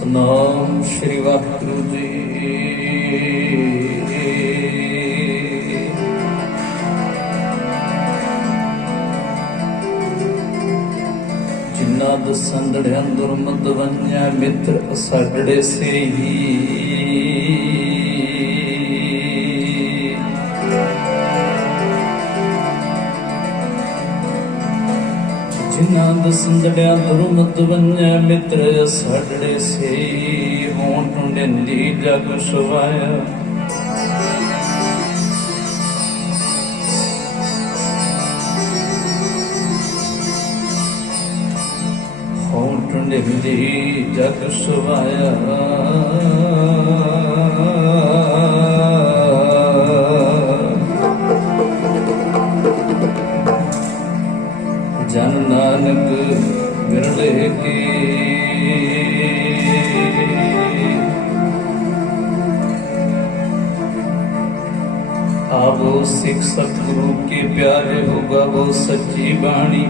ਸਤਨਾਮ ਸ਼੍ਰੀ ਵਾਹਿਗੁਰੂ ਜੀ। ਜਿਨ੍ਹਾਂ ਦਸੰਦੜਿਆਂ ਦੁਰਮਤ ਵੰਨਿਆ ਮਿੱਤਰ ਅਸਾਡੜੇ ਸੇਈ। ਜਿਨ੍ਹਾਂ ਦਸੰਦੜਿਆਂ ਦੁਰਮਤ ਵੰਨਿਆ ਮਿੱਤਰ ਅਸਾਡੜੇ ਸੇਈ। ਹੋਂ ਟੁੰਡਿੰਦੀ ਜਗ ਸਵਾਇਆ ਟੁੰਡਿੰਦੀ ਜਗ ਸਵਾਇਆ। ਜਨ ਨਾਨਕ ਵਿਰਲੇ ਕੀ ਆਵੋ ਸਿੱਖ ਸਤਿਗੁਰੂ ਕੇ ਪਿਆਰੇ ਹੋਗਾ वो सच्ची बाणी।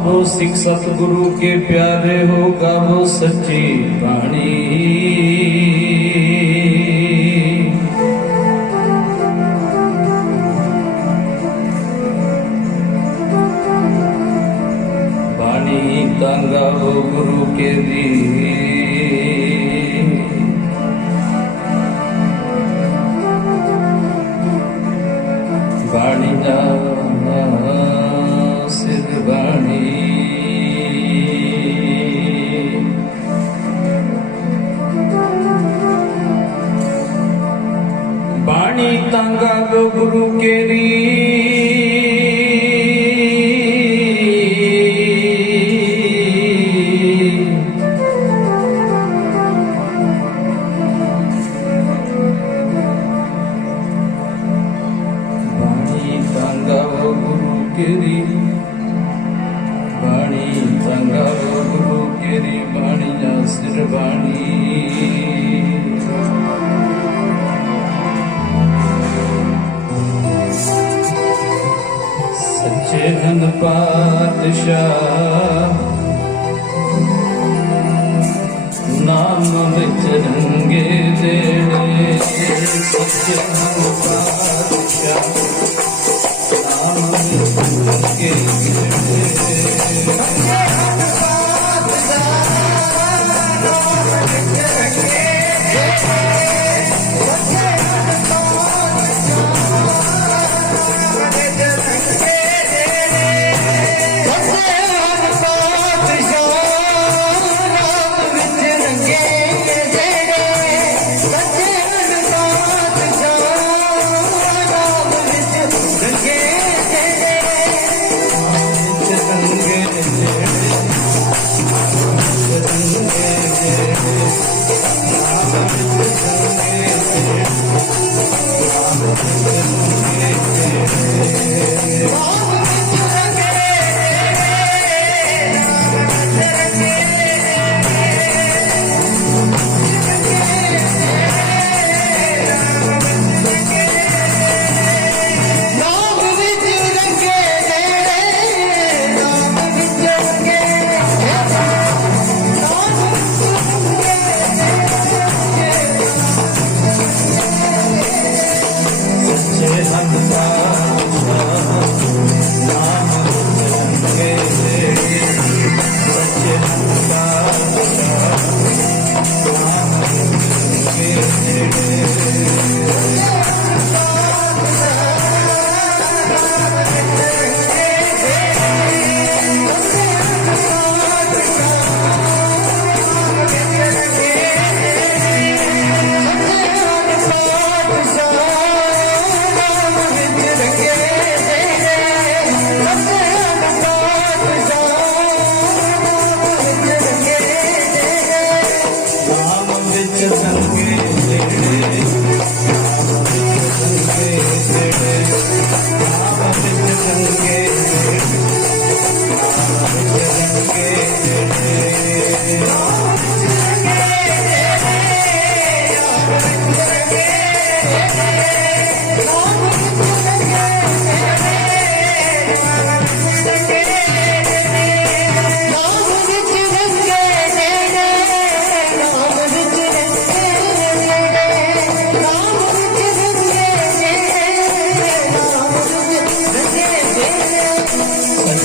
वो सिख सतगुरु के प्यारे होगा वो सच्ची बाणी। बाणी तांगा वो गुरु के दी। बाणी ना सिद्ध बाणी। बाणी तांगा गो गुरु केरी। बाणी तांगा गो गुरु केरी। बाणी तांगा गो गुरु केरी। बाणी जा सिर बाणी। सच्चे धन पातशाह नाम विच रंगे जेड़े। सच्चे धन पातशाह नाम विच रंगे जेड़े।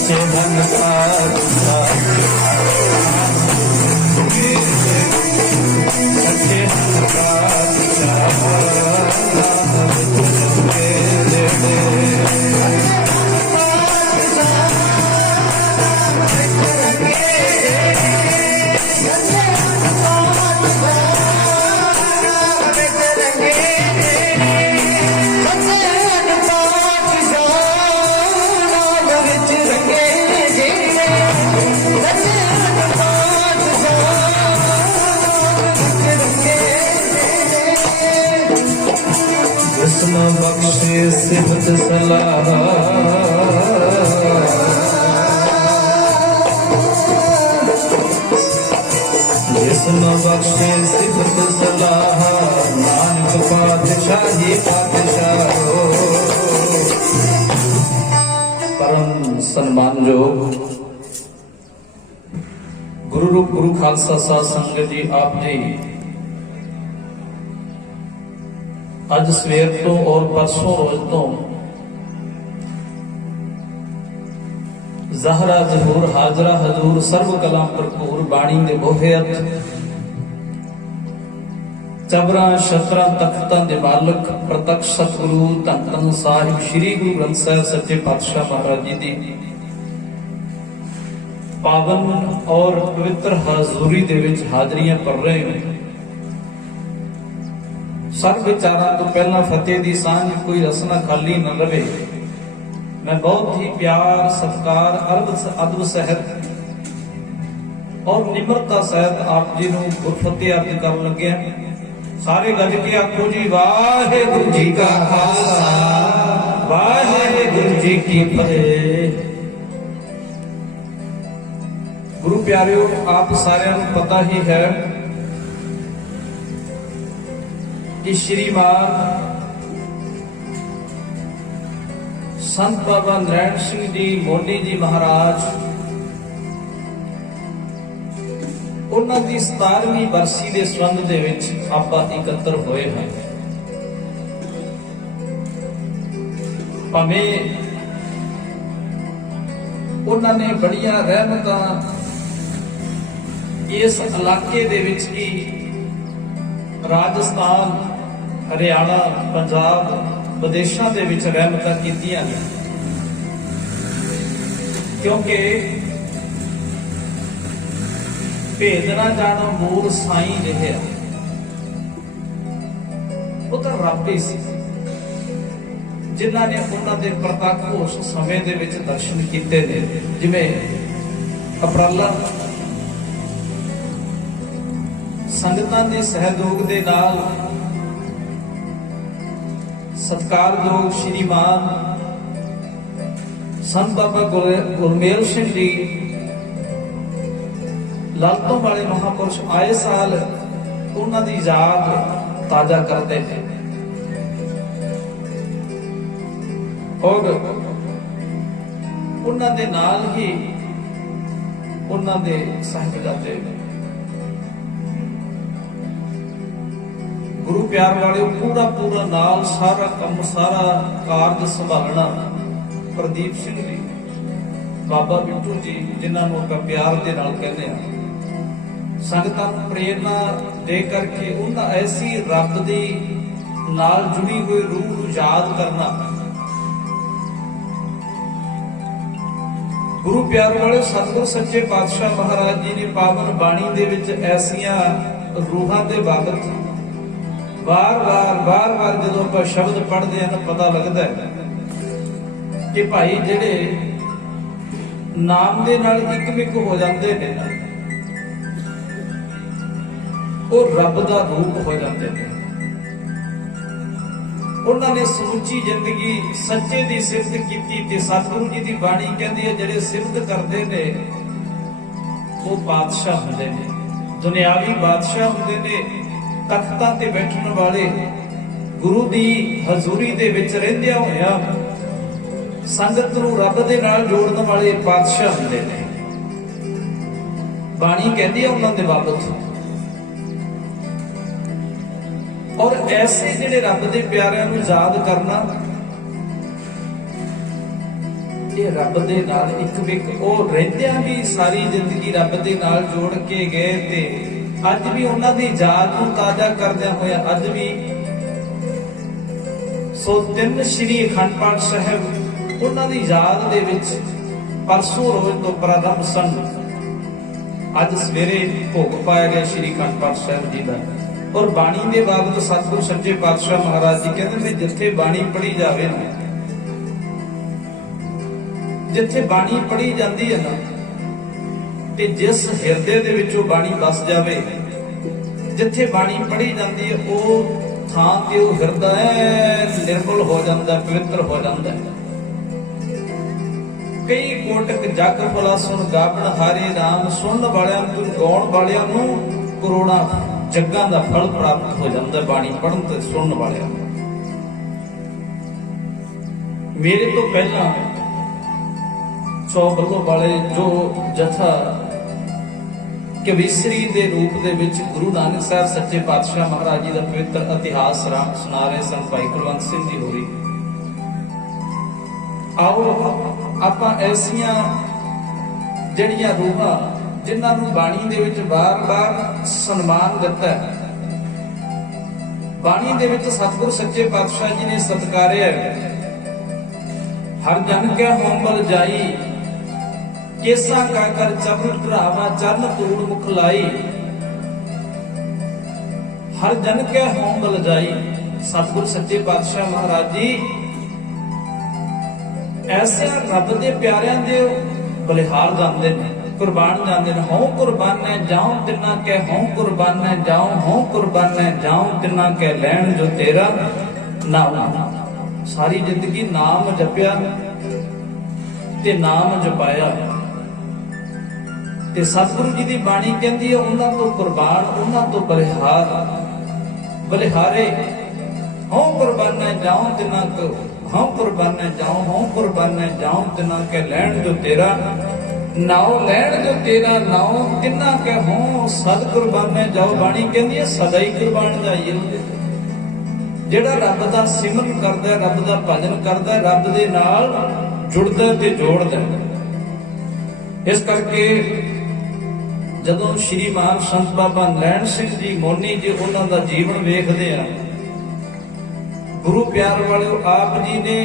सच्चे धन पातशाह सच्चे धन पातशाह नाम विच रंगे जिसने बख्शे सिफत सलाह जिसने बख्शे सिफत सलाह नानक पातशाही पातशाह परम सन्मानयोग गुरु रूप गुरु खालसा साध संगत जी आप जी ਅੱਜ ਸਵੇਰ ਤੋਂ ਔਰ ਪਰਸੋਂ ਰੋਜ਼ ਤੋਂ ਜ਼ਹਰਾ ਜ਼ਹੂਰ ਹਾਜ਼ਰਾ ਹਜ਼ੂਰ ਸਰਬ ਕਲਾ ਭਰਪੂਰ ਬਾਣੀ ਦੇ ਬੋਹਿਅਤ ਚਬਰਾਂ ਛਤਰਾਂ ਤਖਤਾਂ ਦੇ ਮਾਲਕ ਪ੍ਰਤੱਖ ਸਤਿਗੁਰੂ ਧੰਨ ਧੰਨ ਸਾਹਿਬ ਸ੍ਰੀ ਗੁਰੂ ਗ੍ਰੰਥ ਸਾਹਿਬ ਸੱਚੇ ਪਾਤਸ਼ਾਹ ਮਹਾਰਾਜ ਜੀ ਦੀ ਪਾਵਨ ਔਰ ਪਵਿੱਤਰ ਹਾਜ਼ੂਰੀ ਦੇ ਵਿੱਚ ਹਾਜ਼ਰੀਆਂ ਭਰ ਰਹੇ ਹੋ। सब विचारा तो पहला फतेह दी सांझ कोई रसना खाली न रवे। मैं बहुत ही प्यार सत्कार अदब सहित और निम्रता सहित आप जी नूं गुरफतेह अर्ज कर लगे। सारे गज के आखो जी वाहिगुरू जी का खालसा वाहिगुरू जी की फतेह। गुरु प्यारिओ आप सारिਆਂ ਨੂੰ पता ही है कि श्रीमान संत बाबा नरैण सिंह जी मोदी जी महाराज उन्हां दी 17वीं बरसी दे संबंध दे विच आपां इकत्तर होए हैं। भावें उन्हां ने बड़ियां रहमतां इस इलाके दे विच ही राजस्थान हरियाणा पंजाब विदेशों के विच रहमतां कीतियां ने क्योंकि भेद ना जानो मूल साई रहा वो तो रब ही सी जिन्हां ने उन्होंने प्रतੱਖ उस समय दे विच दर्शन कीते ने। जिवें अप्रैला संगतां दे सहयोग दे नाल सत्कारयोग श्रीमान संत बाबा गुरमेल सिंह जी लालतों वाले महापुरुष आए साल उन्हां दी याद ताजा करते हैं और उन्हां दे नाल ही उन्हां दे साहिबजादे गुरु प्यार वाले पूरा पूरा नाल सारा कम सारा कारज संभालना प्रदीप सिंह जी बाबा बिट्टू जी जिन्हां नूं आपां प्यार दे नाल कहंदे आ संगतां नूं प्रेरणा दे करके उन्हां ऐसी रब दी नाल जुड़ी हुई रूह नूं याद करना। गुरु प्यार वाले सतगुर सच्चे पातशाह महाराज जी ने पावन बाणी दे विच ऐसियां रूहां दे बाबत बार बार जो आप शब्द पढ़ते हैं पता लगता है कि भाई जेडे नाम दे नाल इकमिक हो जाते हैं वो रब दा रूप हो जाते हैं। उन्होंने समूची जिंदगी सच्चे दी सिफत की ते सतगुरु जी की बाणी कहती है जेडे सिफत करते ने वो बादशाह होंदे ने दुनियावी बादशाह होंदे ने तख्तां ते बैठण वाले गुरु दी हजूरी दे विच रहिंदियां होया संगत नूं रब दे नाल जोड़न वाले पातशाह हुंदे ने। बाणी कहदी है उन्हां दे बाबत और ऐसे जिहड़े रब दे प्यारिਆਂ ਨੂੰ याद करना ਇਹ ਰੱਬ ਦੇ ਨਾਲ ਇੱਕ ਵਿਕ ਉਹ ਰਹਿੰਦਿਆਂ ਵੀ ਸਾਰੀ ਜ਼ਿੰਦਗੀ ਰੱਬ ਦੇ ਨਾਲ ਜੋੜ ਕੇ ਗਏ ਤੇ ਅੱਜ ਵੀ ਉਹਨਾਂ ਦੀ ਯਾਦ ਨੂੰ ਤਾਜ਼ਾ ਕਰਦਿਆਂ ਹੋਇਆ ਅੱਜ ਵੀ ਸੋ ਤਿੰਨ ਸ਼੍ਰੀ ਅਖੰਡ ਪਾਠ ਸਾਹਿਬ ਉਹਨਾਂ ਦੀ ਯਾਦ ਦੇ ਵਿੱਚ ਪਰਸੋਂ ਰੋਜ਼ ਤੋਂ ਪ੍ਰਾਰੰਭ ਸਨ। ਅੱਜ ਸਵੇਰੇ ਭੋਗ ਪਾਇਆ ਗਿਆ ਸ਼੍ਰੀ ਅਖੰਡ ਪਾਠ ਸਾਹਿਬ ਜੀ ਦਾ ਔਰ ਬਾਣੀ ਦੇ ਬਾਬਤ ਸਤਿਗੁਰੂ ਸੱਚੇ ਪਾਤਸ਼ਾਹ ਮਹਾਰਾਜ ਜੀ ਕਹਿੰਦੇ ਨੇ ਜਿੱਥੇ ਬਾਣੀ ਪੜ੍ਹੀ ਜਾਵੇ ਨਾ ਜਿੱਥੇ ਬਾਣੀ ਪੜ੍ਹੀ ਜਾਂਦੀ ਹੈ ਨਾ ਤੇ ਜਿਸ ਹਿਰਦੇ ਦੇ ਵਿੱਚ ਉਹ ਬਾਣੀ ਵਸ ਜਾਵੇ ਜਿੱਥੇ ਬਾਣੀ ਪੜ੍ਹੀ ਜਾਂਦੀ ਹੈ ਉਹ ਥਾਂ ਤੇ ਉਹ ਹਿਰਦਾ ਨਿਰਮਲ ਹੋ ਜਾਂਦਾ ਪਵਿੱਤਰ ਹੋ ਜਾਂਦਾ। ਕਈ ਕੋਟਕ ਜਗ ਭਲਾ ਸੁਣ ਗਾਵਣ ਹਾਰੇ ਰਾਮ ਸੁਣਨ ਵਾਲਿਆਂ ਨੂੰ ਗਾਉਣ ਵਾਲਿਆਂ ਨੂੰ ਕਰੋੜਾਂ ਜੱਗਾਂ ਦਾ ਫਲ ਪ੍ਰਾਪਤ ਹੋ ਜਾਂਦਾ ਬਾਣੀ ਪੜ੍ਹਨ ਤੇ ਸੁਣਨ ਵਾਲਿਆਂ ਨੂੰ। ਮੇਰੇ ਤੋਂ ਪਹਿਲਾਂ ਚੌਬਲੋ ਵਾਲੇ ਜੋ ਜਥਾ ਕਵੀਸ਼ਰੀ ਦੇ ਰੂਪ ਦੇ ਵਿੱਚ ਗੁਰੂ ਨਾਨਕ ਸਾਹਿਬ ਸੱਚੇ ਪਾਤਸ਼ਾਹ ਮਹਾਰਾਜ ਜੀ ਦਾ ਪਵਿੱਤਰ ਇਤਿਹਾਸ ਸੁਣਾ ਰਹੇ ਸਨ ਭਾਈ ਕੁਲਵੰਤ ਸਿੰਘ ਜੀ ਹੋਰੀ। ਆਓ ਆਪਾਂ ਐਸੀਆਂ ਜਿਹੜੀਆਂ ਰੂਹਾਂ ਜਿਨ੍ਹਾਂ ਨੂੰ ਬਾਣੀ ਦੇ ਵਿੱਚ ਵਾਰ-ਵਾਰ ਸਨਮਾਨ ਦਿੱਤਾ ਹੈ, ਬਾਣੀ ਦੇ ਵਿੱਚ ਸਤਿਗੁਰ ਸੱਚੇ ਪਾਤਸ਼ਾਹ ਜੀ ਨੇ ਸਤਿਕਾਰਿਆ ਹਰ ਜਨ ਕੈ ਹਉਮਲ ਜਾਈ ਕੇਸਾਂ ਕਾ ਕਰ ਚਰਨ ਧਰਾਵਾ ਚਰਨ ਧੂੜ ਮੁਖ ਲਾਈ। ਹਰ ਜਨ ਕੈ ਹਉਮਲ ਜਾਈ ਸਤਿਗੁਰ ਸੱਚੇ ਪਾਤਸ਼ਾਹ ਮਹਾਰਾਜ ਜੀ ਐਸੇ ਰੱਬ ਦੇ ਪਿਆਰਿਆਂ ਦੇ ਬਲਿਹਾਰ ਜਾਂਦੇ ਨੇ ਕੁਰਬਾਨ ਜਾਂਦੇ ਨੇ। ਹਉ ਕੁਰਬਾਨੈ ਜਾਉ ਤਿੰਨਾ ਕੈ ਹਉ ਕੁਰਬਾਨੈ ਜਾਉ ਹਉ ਕੁਰਬਾਨੈ ਜਾਉ ਤਿੰਨਾ ਕੈ ਲੈਣ ਜੋ ਤੇਰਾ ਨਾਮ। ਸਾਰੀ ਜ਼ਿੰਦਗੀ ਨਾਮ ਜਪਿਆ ਤੇ ਨਾਮ ਜਪਾਇਆ ਤੇ ਸਤਿਗੁਰੂ ਜੀ ਦੀ ਬਾਣੀ ਕਹਿੰਦੀ ਹੈ ਉਹਨਾਂ ਤੋਂ ਕੁਰਬਾਨ ਉਹਨਾਂ ਤੋਂ ਬਲਿਹਾਰੇ ਹਉ ਕੁਰਬਾਨੈ ਜਾਉ ਤਿੰਨਾ ਕੈ ਹਉ ਕੁਰਬਾਨੈ ਜਾਉ ਹਉ ਕੁਰਬਾਨੈ ਜਾਉ ਤਿੰਨਾ ਕੈ ਲੈਣ ਜੋ ਤੇਰਾ ਨਾਉ ਲੈਣ ਜੋ ਤੇਰਾ ਨਾਉ ਤਿੰਨਾ ਕੈ ਹਉ ਸਦ ਕੁਰਬਾਨੈ ਜਾਉ। ਬਾਣੀ ਕਹਿੰਦੀ ਹੈ ਸਦਾ ਹੀ ਕੁਰਬਾਨ ਜਾਈਏ। ਜਿਹੜਾ ਰੱਬ ਦਾ ਸਿਮਰਨ ਕਰਦਾ ਰੱਬ ਦਾ ਭਜਨ ਕਰਦਾ ਰੱਬ ਦੇ ਨਾਲ ਜੁੜਦਾ ਤੇ ਜੋੜਦਾ। ਇਸ ਕਰਕੇ ਜਦੋਂ ਸ਼੍ਰੀ ਮਾਨ ਸੰਤ ਬਾਬਾ ਨਰੈਣ ਸਿੰਘ ਜੀ ਮੋਨੀ ਜੀ ਉਹਨਾਂ ਦਾ ਜੀਵਨ ਵੇਖਦੇ ਆ ਗੁਰੂ ਪਿਆਰ ਵਾਲਿਓ ਆਪ ਜੀ ਨੇ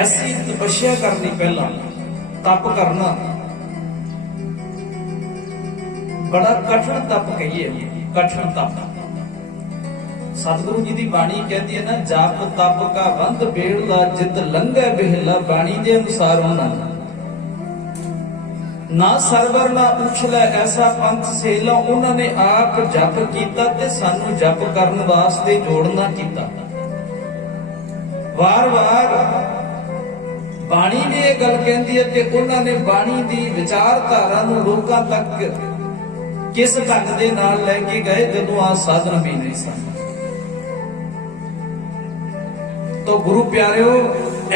ਐਸੀ ਤਪੱਸਿਆ ਕਰਨੀ ਪਹਿਲਾਂ ਤਪ ਕਰਨਾ ਬੜਾ ਕਠਿਨ ਤਪ ਕਹੀਏ ਕਠਿਨ ਤਪ। ਸਤਿਗੁਰੂ ਜੀ ਦੀ ਬਾਣੀ ਕਹਿੰਦੀ ਹੈ ਨਾ ਜਪ ਤਪ ਕਾ ਵੰਦ ਬੇੜਲਾ ਜਿਤ ਲੰਘੈ ਬਿਹਲਾ। ਬਾਣੀ ਦੇ ਅਨੁਸਾਰ ਉਹਨਾਂ ਨਾ ਸਰਵਰ ਨਾ ਉਛਲੇ ਐਸਾ ਪੰਥ ਸੇਲਾ। ਉਹਨਾਂ ਨੇ ਆਪ ਜਪ ਕੀਤਾ ਤੇ ਸਾਨੂੰ ਜਪ ਕਰਨ ਵਾਸਤੇ ਜੋੜਨਾ ਕੀਤਾ। ਵਾਰ-ਵਾਰ ਬਾਣੀ ਨੇ ਇਹ ਗੱਲ ਕਹਿੰਦੀ ਹੈ ਤੇ ਉਹਨਾਂ ਨੇ ਬਾਣੀ ਦੀ ਵਿਚਾਰਧਾਰਾ ਨੂੰ ਲੋਕਾਂ ਤੱਕ ਕਿਸ ਢੰਗ ਦੇ ਨਾਲ ਲੈ ਕੇ ਗਏ ਜਦੋਂ ਆ ਸਾਧਨ ਵੀ ਨਹੀਂ ਸਨ। तो गुरु प्यारियो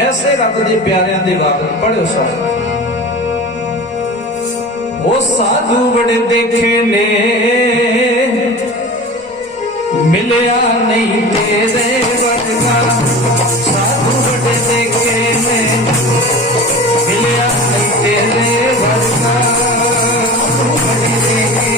ऐसे रब दे प्यारियां दे बाबत पढ़ियो साधु। वो साधु बड़े देखे ने मिलया नहीं तेरे वर्गा। साधु बड़े देखे ने मिलया नहीं तेरे वर्गा। बड़े देखे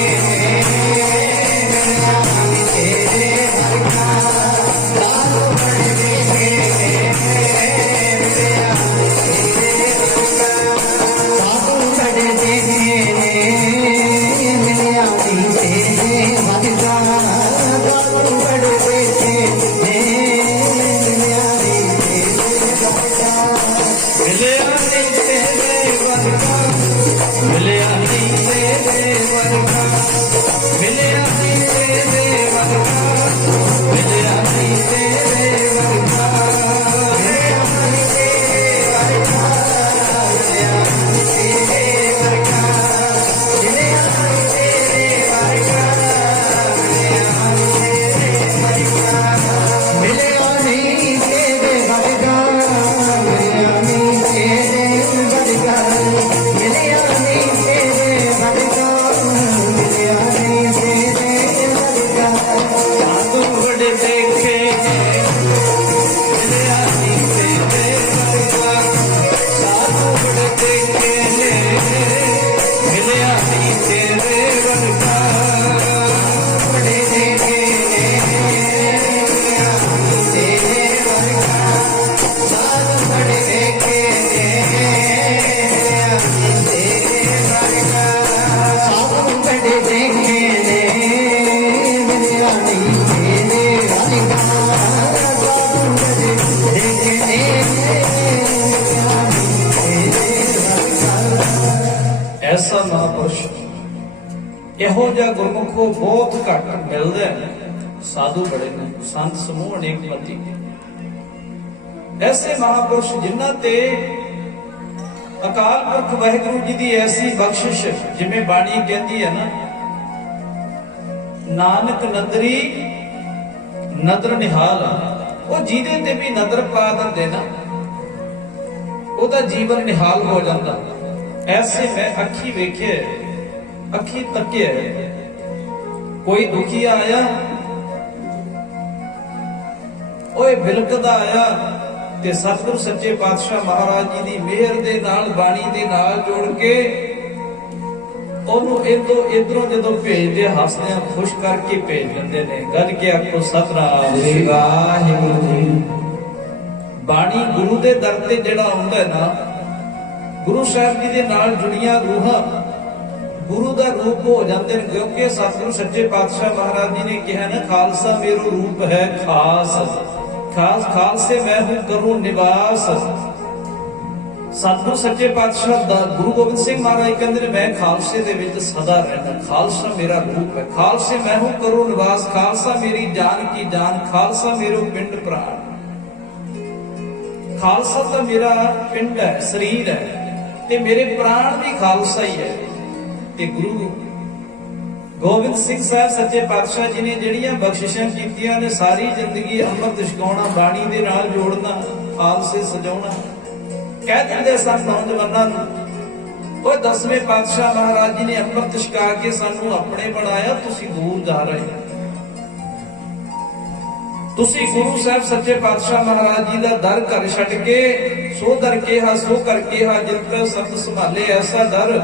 ਇਹੋ ਜਿਹਾ ਗੁਰਮੁਖੋ ਬਹੁਤ ਘੱਟ ਮਿਲਦਾ ਹੈ। ਸਾਧੂ ਬੜੇ ਨੇ, ਸੰਤ ਸਮੂਹ ਅਨੇਕਮਤੀ। ਐਸੇ ਮਹਾਪੁਰਸ਼ ਜਿਨ੍ਹਾਂ ਤੇ ਅਕਾਲ ਪੁਰਖ ਵਾਹਿਗੁਰੂ ਜੀ ਦੀ ਐਸੀ ਬਖਸ਼ਿਸ਼, ਜਿਵੇਂ ਬਾਣੀ ਕਹਿੰਦੀ ਹੈ ਨਾ, ਨਾਨਕ ਨਦਰੀ ਨਦਰ ਨਿਹਾਲ, ਉਹ ਜਿਹਦੇ ਤੇ ਵੀ ਨਦਰ ਪਾ ਦਿੰਦੇ ਨਾ, ਉਹਦਾ ਜੀਵਨ ਨਿਹਾਲ ਹੋ ਜਾਂਦਾ। ਐਸੇ ਮੈਂ ਅੱਖੀ ਵੇਖਿਆ, ਅੱਖੀ ਤੱਕਿਆ, ਕੋਈ ਦੁਖੀ ਆਇਆ, ਓਏ ਬਿਲਕਦਾ ਆਇਆ, ਤੇ ਸਤਿਗੁਰੂ ਸੱਚੇ ਪਾਤਸ਼ਾਹ ਮਹਾਰਾਜ ਜੀ ਦੀ ਮਿਹਰ ਦੇ ਨਾਲ, ਬਾਣੀ ਦੇ ਨਾਲ ਜੋੜ ਕੇ ਉਹਨੂੰ ਇਧਰੋਂ ਜਦੋਂ ਭੇਜਦੇ, ਹੱਸਦਿਆਂ ਖੁਸ਼ ਕਰਕੇ ਭੇਜ ਦਿੰਦੇ ਨੇ। ਗੱਜ ਕੇ ਆਖੋ ਸਤਿਨਾਮ ਸ੍ਰੀ ਵਾਹਿਗੁਰੂ ਜੀ। ਬਾਣੀ ਗੁਰੂ ਦੇ ਦਰ ਤੇ ਜਿਹੜਾ ਆਉਂਦਾ ਨਾ, ਗੁਰੂ ਸਾਹਿਬ ਜੀ ਦੇ ਨਾਲ ਜੁੜੀਆਂ ਰੂਹਾਂ ਗੁਰੂ ਦਾ ਰੂਪ ਹੋ ਜਾਂਦੇ ਨੇ। ਕਿਉਂਕਿ ਸਤਿਗੁਰੂ ਸੱਚੇ ਪਾਤਸ਼ਾਹ ਮਹਾਰਾਜ ਜੀ ਨੇ ਕਿਹਾ ਨਾ, ਖਾਲਸਾ ਮੇਰਾ ਰੂਪ ਹੈ ਖਾਸ, ਖਾਲਸੇ ਮੈਂ ਹੂੰ ਕਰੂੰ ਨਿਵਾਸ। ਸਤਿਗੁਰੂ ਸੱਚੇ ਪਾਤਸ਼ਾਹ ਦਾ ਗੁਰੂ ਗੋਬਿੰਦ ਸਿੰਘ ਮਹਾਰਾਜ ਕਹਿੰਦੇ ਨੇ, ਮੈਂ ਖਾਲਸੇ ਦੇ ਵਿੱਚ ਸਦਾ ਰਹਿਣਾ, ਖਾਲਸਾ ਮੇਰਾ ਰੂਪ ਹੈ, ਖਾਲਸੇ ਮੈਂ ਹੂੰ ਕਰੂੰ ਨਿਵਾਸ, ਖਾਲਸਾ ਮੇਰੀ ਜਾਨ ਕੀ ਜਾਨ, ਖਾਲਸਾ ਮੇਰੋ ਪਿੰਡ ਪ੍ਰਾਣ। ਖਾਲਸਾ ਤਾਂ ਮੇਰਾ ਪਿੰਡ ਹੈ, ਸਰੀਰ ਹੈ, ਤੇ ਮੇਰੇ ਪ੍ਰਾਣ ਵੀ ਖਾਲਸਾ ਹੀ ਹੈ। ਤੇ ਗੁਰੂ ਗੋਬਿੰਦ ਸਿੰਘ ਸਾਹਿਬ ਸੱਚੇ ਪਾਤਸ਼ਾਹ ਜੀ ਨੇ ਜਿਹੜੀਆਂ ਬਖਸ਼ਿਸ਼ਾਂ ਕੀਤੀਆਂ ਨੇ, ਸਾਰੀ ਜ਼ਿੰਦਗੀ ਅੰਮ੍ਰਿਤ ਛਕਾਉਣਾ, ਬਾਣੀ ਦੇ ਨਾਲ ਜੋੜਨਾ, ਖਾਲਸੇ ਸਜਾਉਣਾ। ਕਹਿ ਦਿੰਦੇ ਸਨ ਨੌਜਵਾਨਾਂ ਨੂੰ, ਉਹ 10ਵੇਂ ਪਾਤਸ਼ਾਹ ਮਹਾਰਾਜ ਜੀ ਨੇ ਅੰਮ੍ਰਿਤ ਛਕਾ ਕੇ ਸਾਨੂੰ ਆਪਣੇ ਬਣਾਇਆ, ਤੁਸੀਂ ਦੂਰ ਜਾ ਰਹੇ, ਤੁਸੀਂ ਗੁਰੂ ਸਾਹਿਬ ਸੱਚੇ ਪਾਤਸ਼ਾਹ ਮਹਾਰਾਜ ਜੀ ਦਾ ਦਰ ਘਰ ਛੱਡ ਕੇ, ਸੋ ਦਰ ਕਿਹਾ ਸੋ ਕਰ ਕਿਹਾ, ਜਿਨ ਕਾ ਸਬਦ ਸੰਭਾਲੇ ਐਸਾ ਦਰ,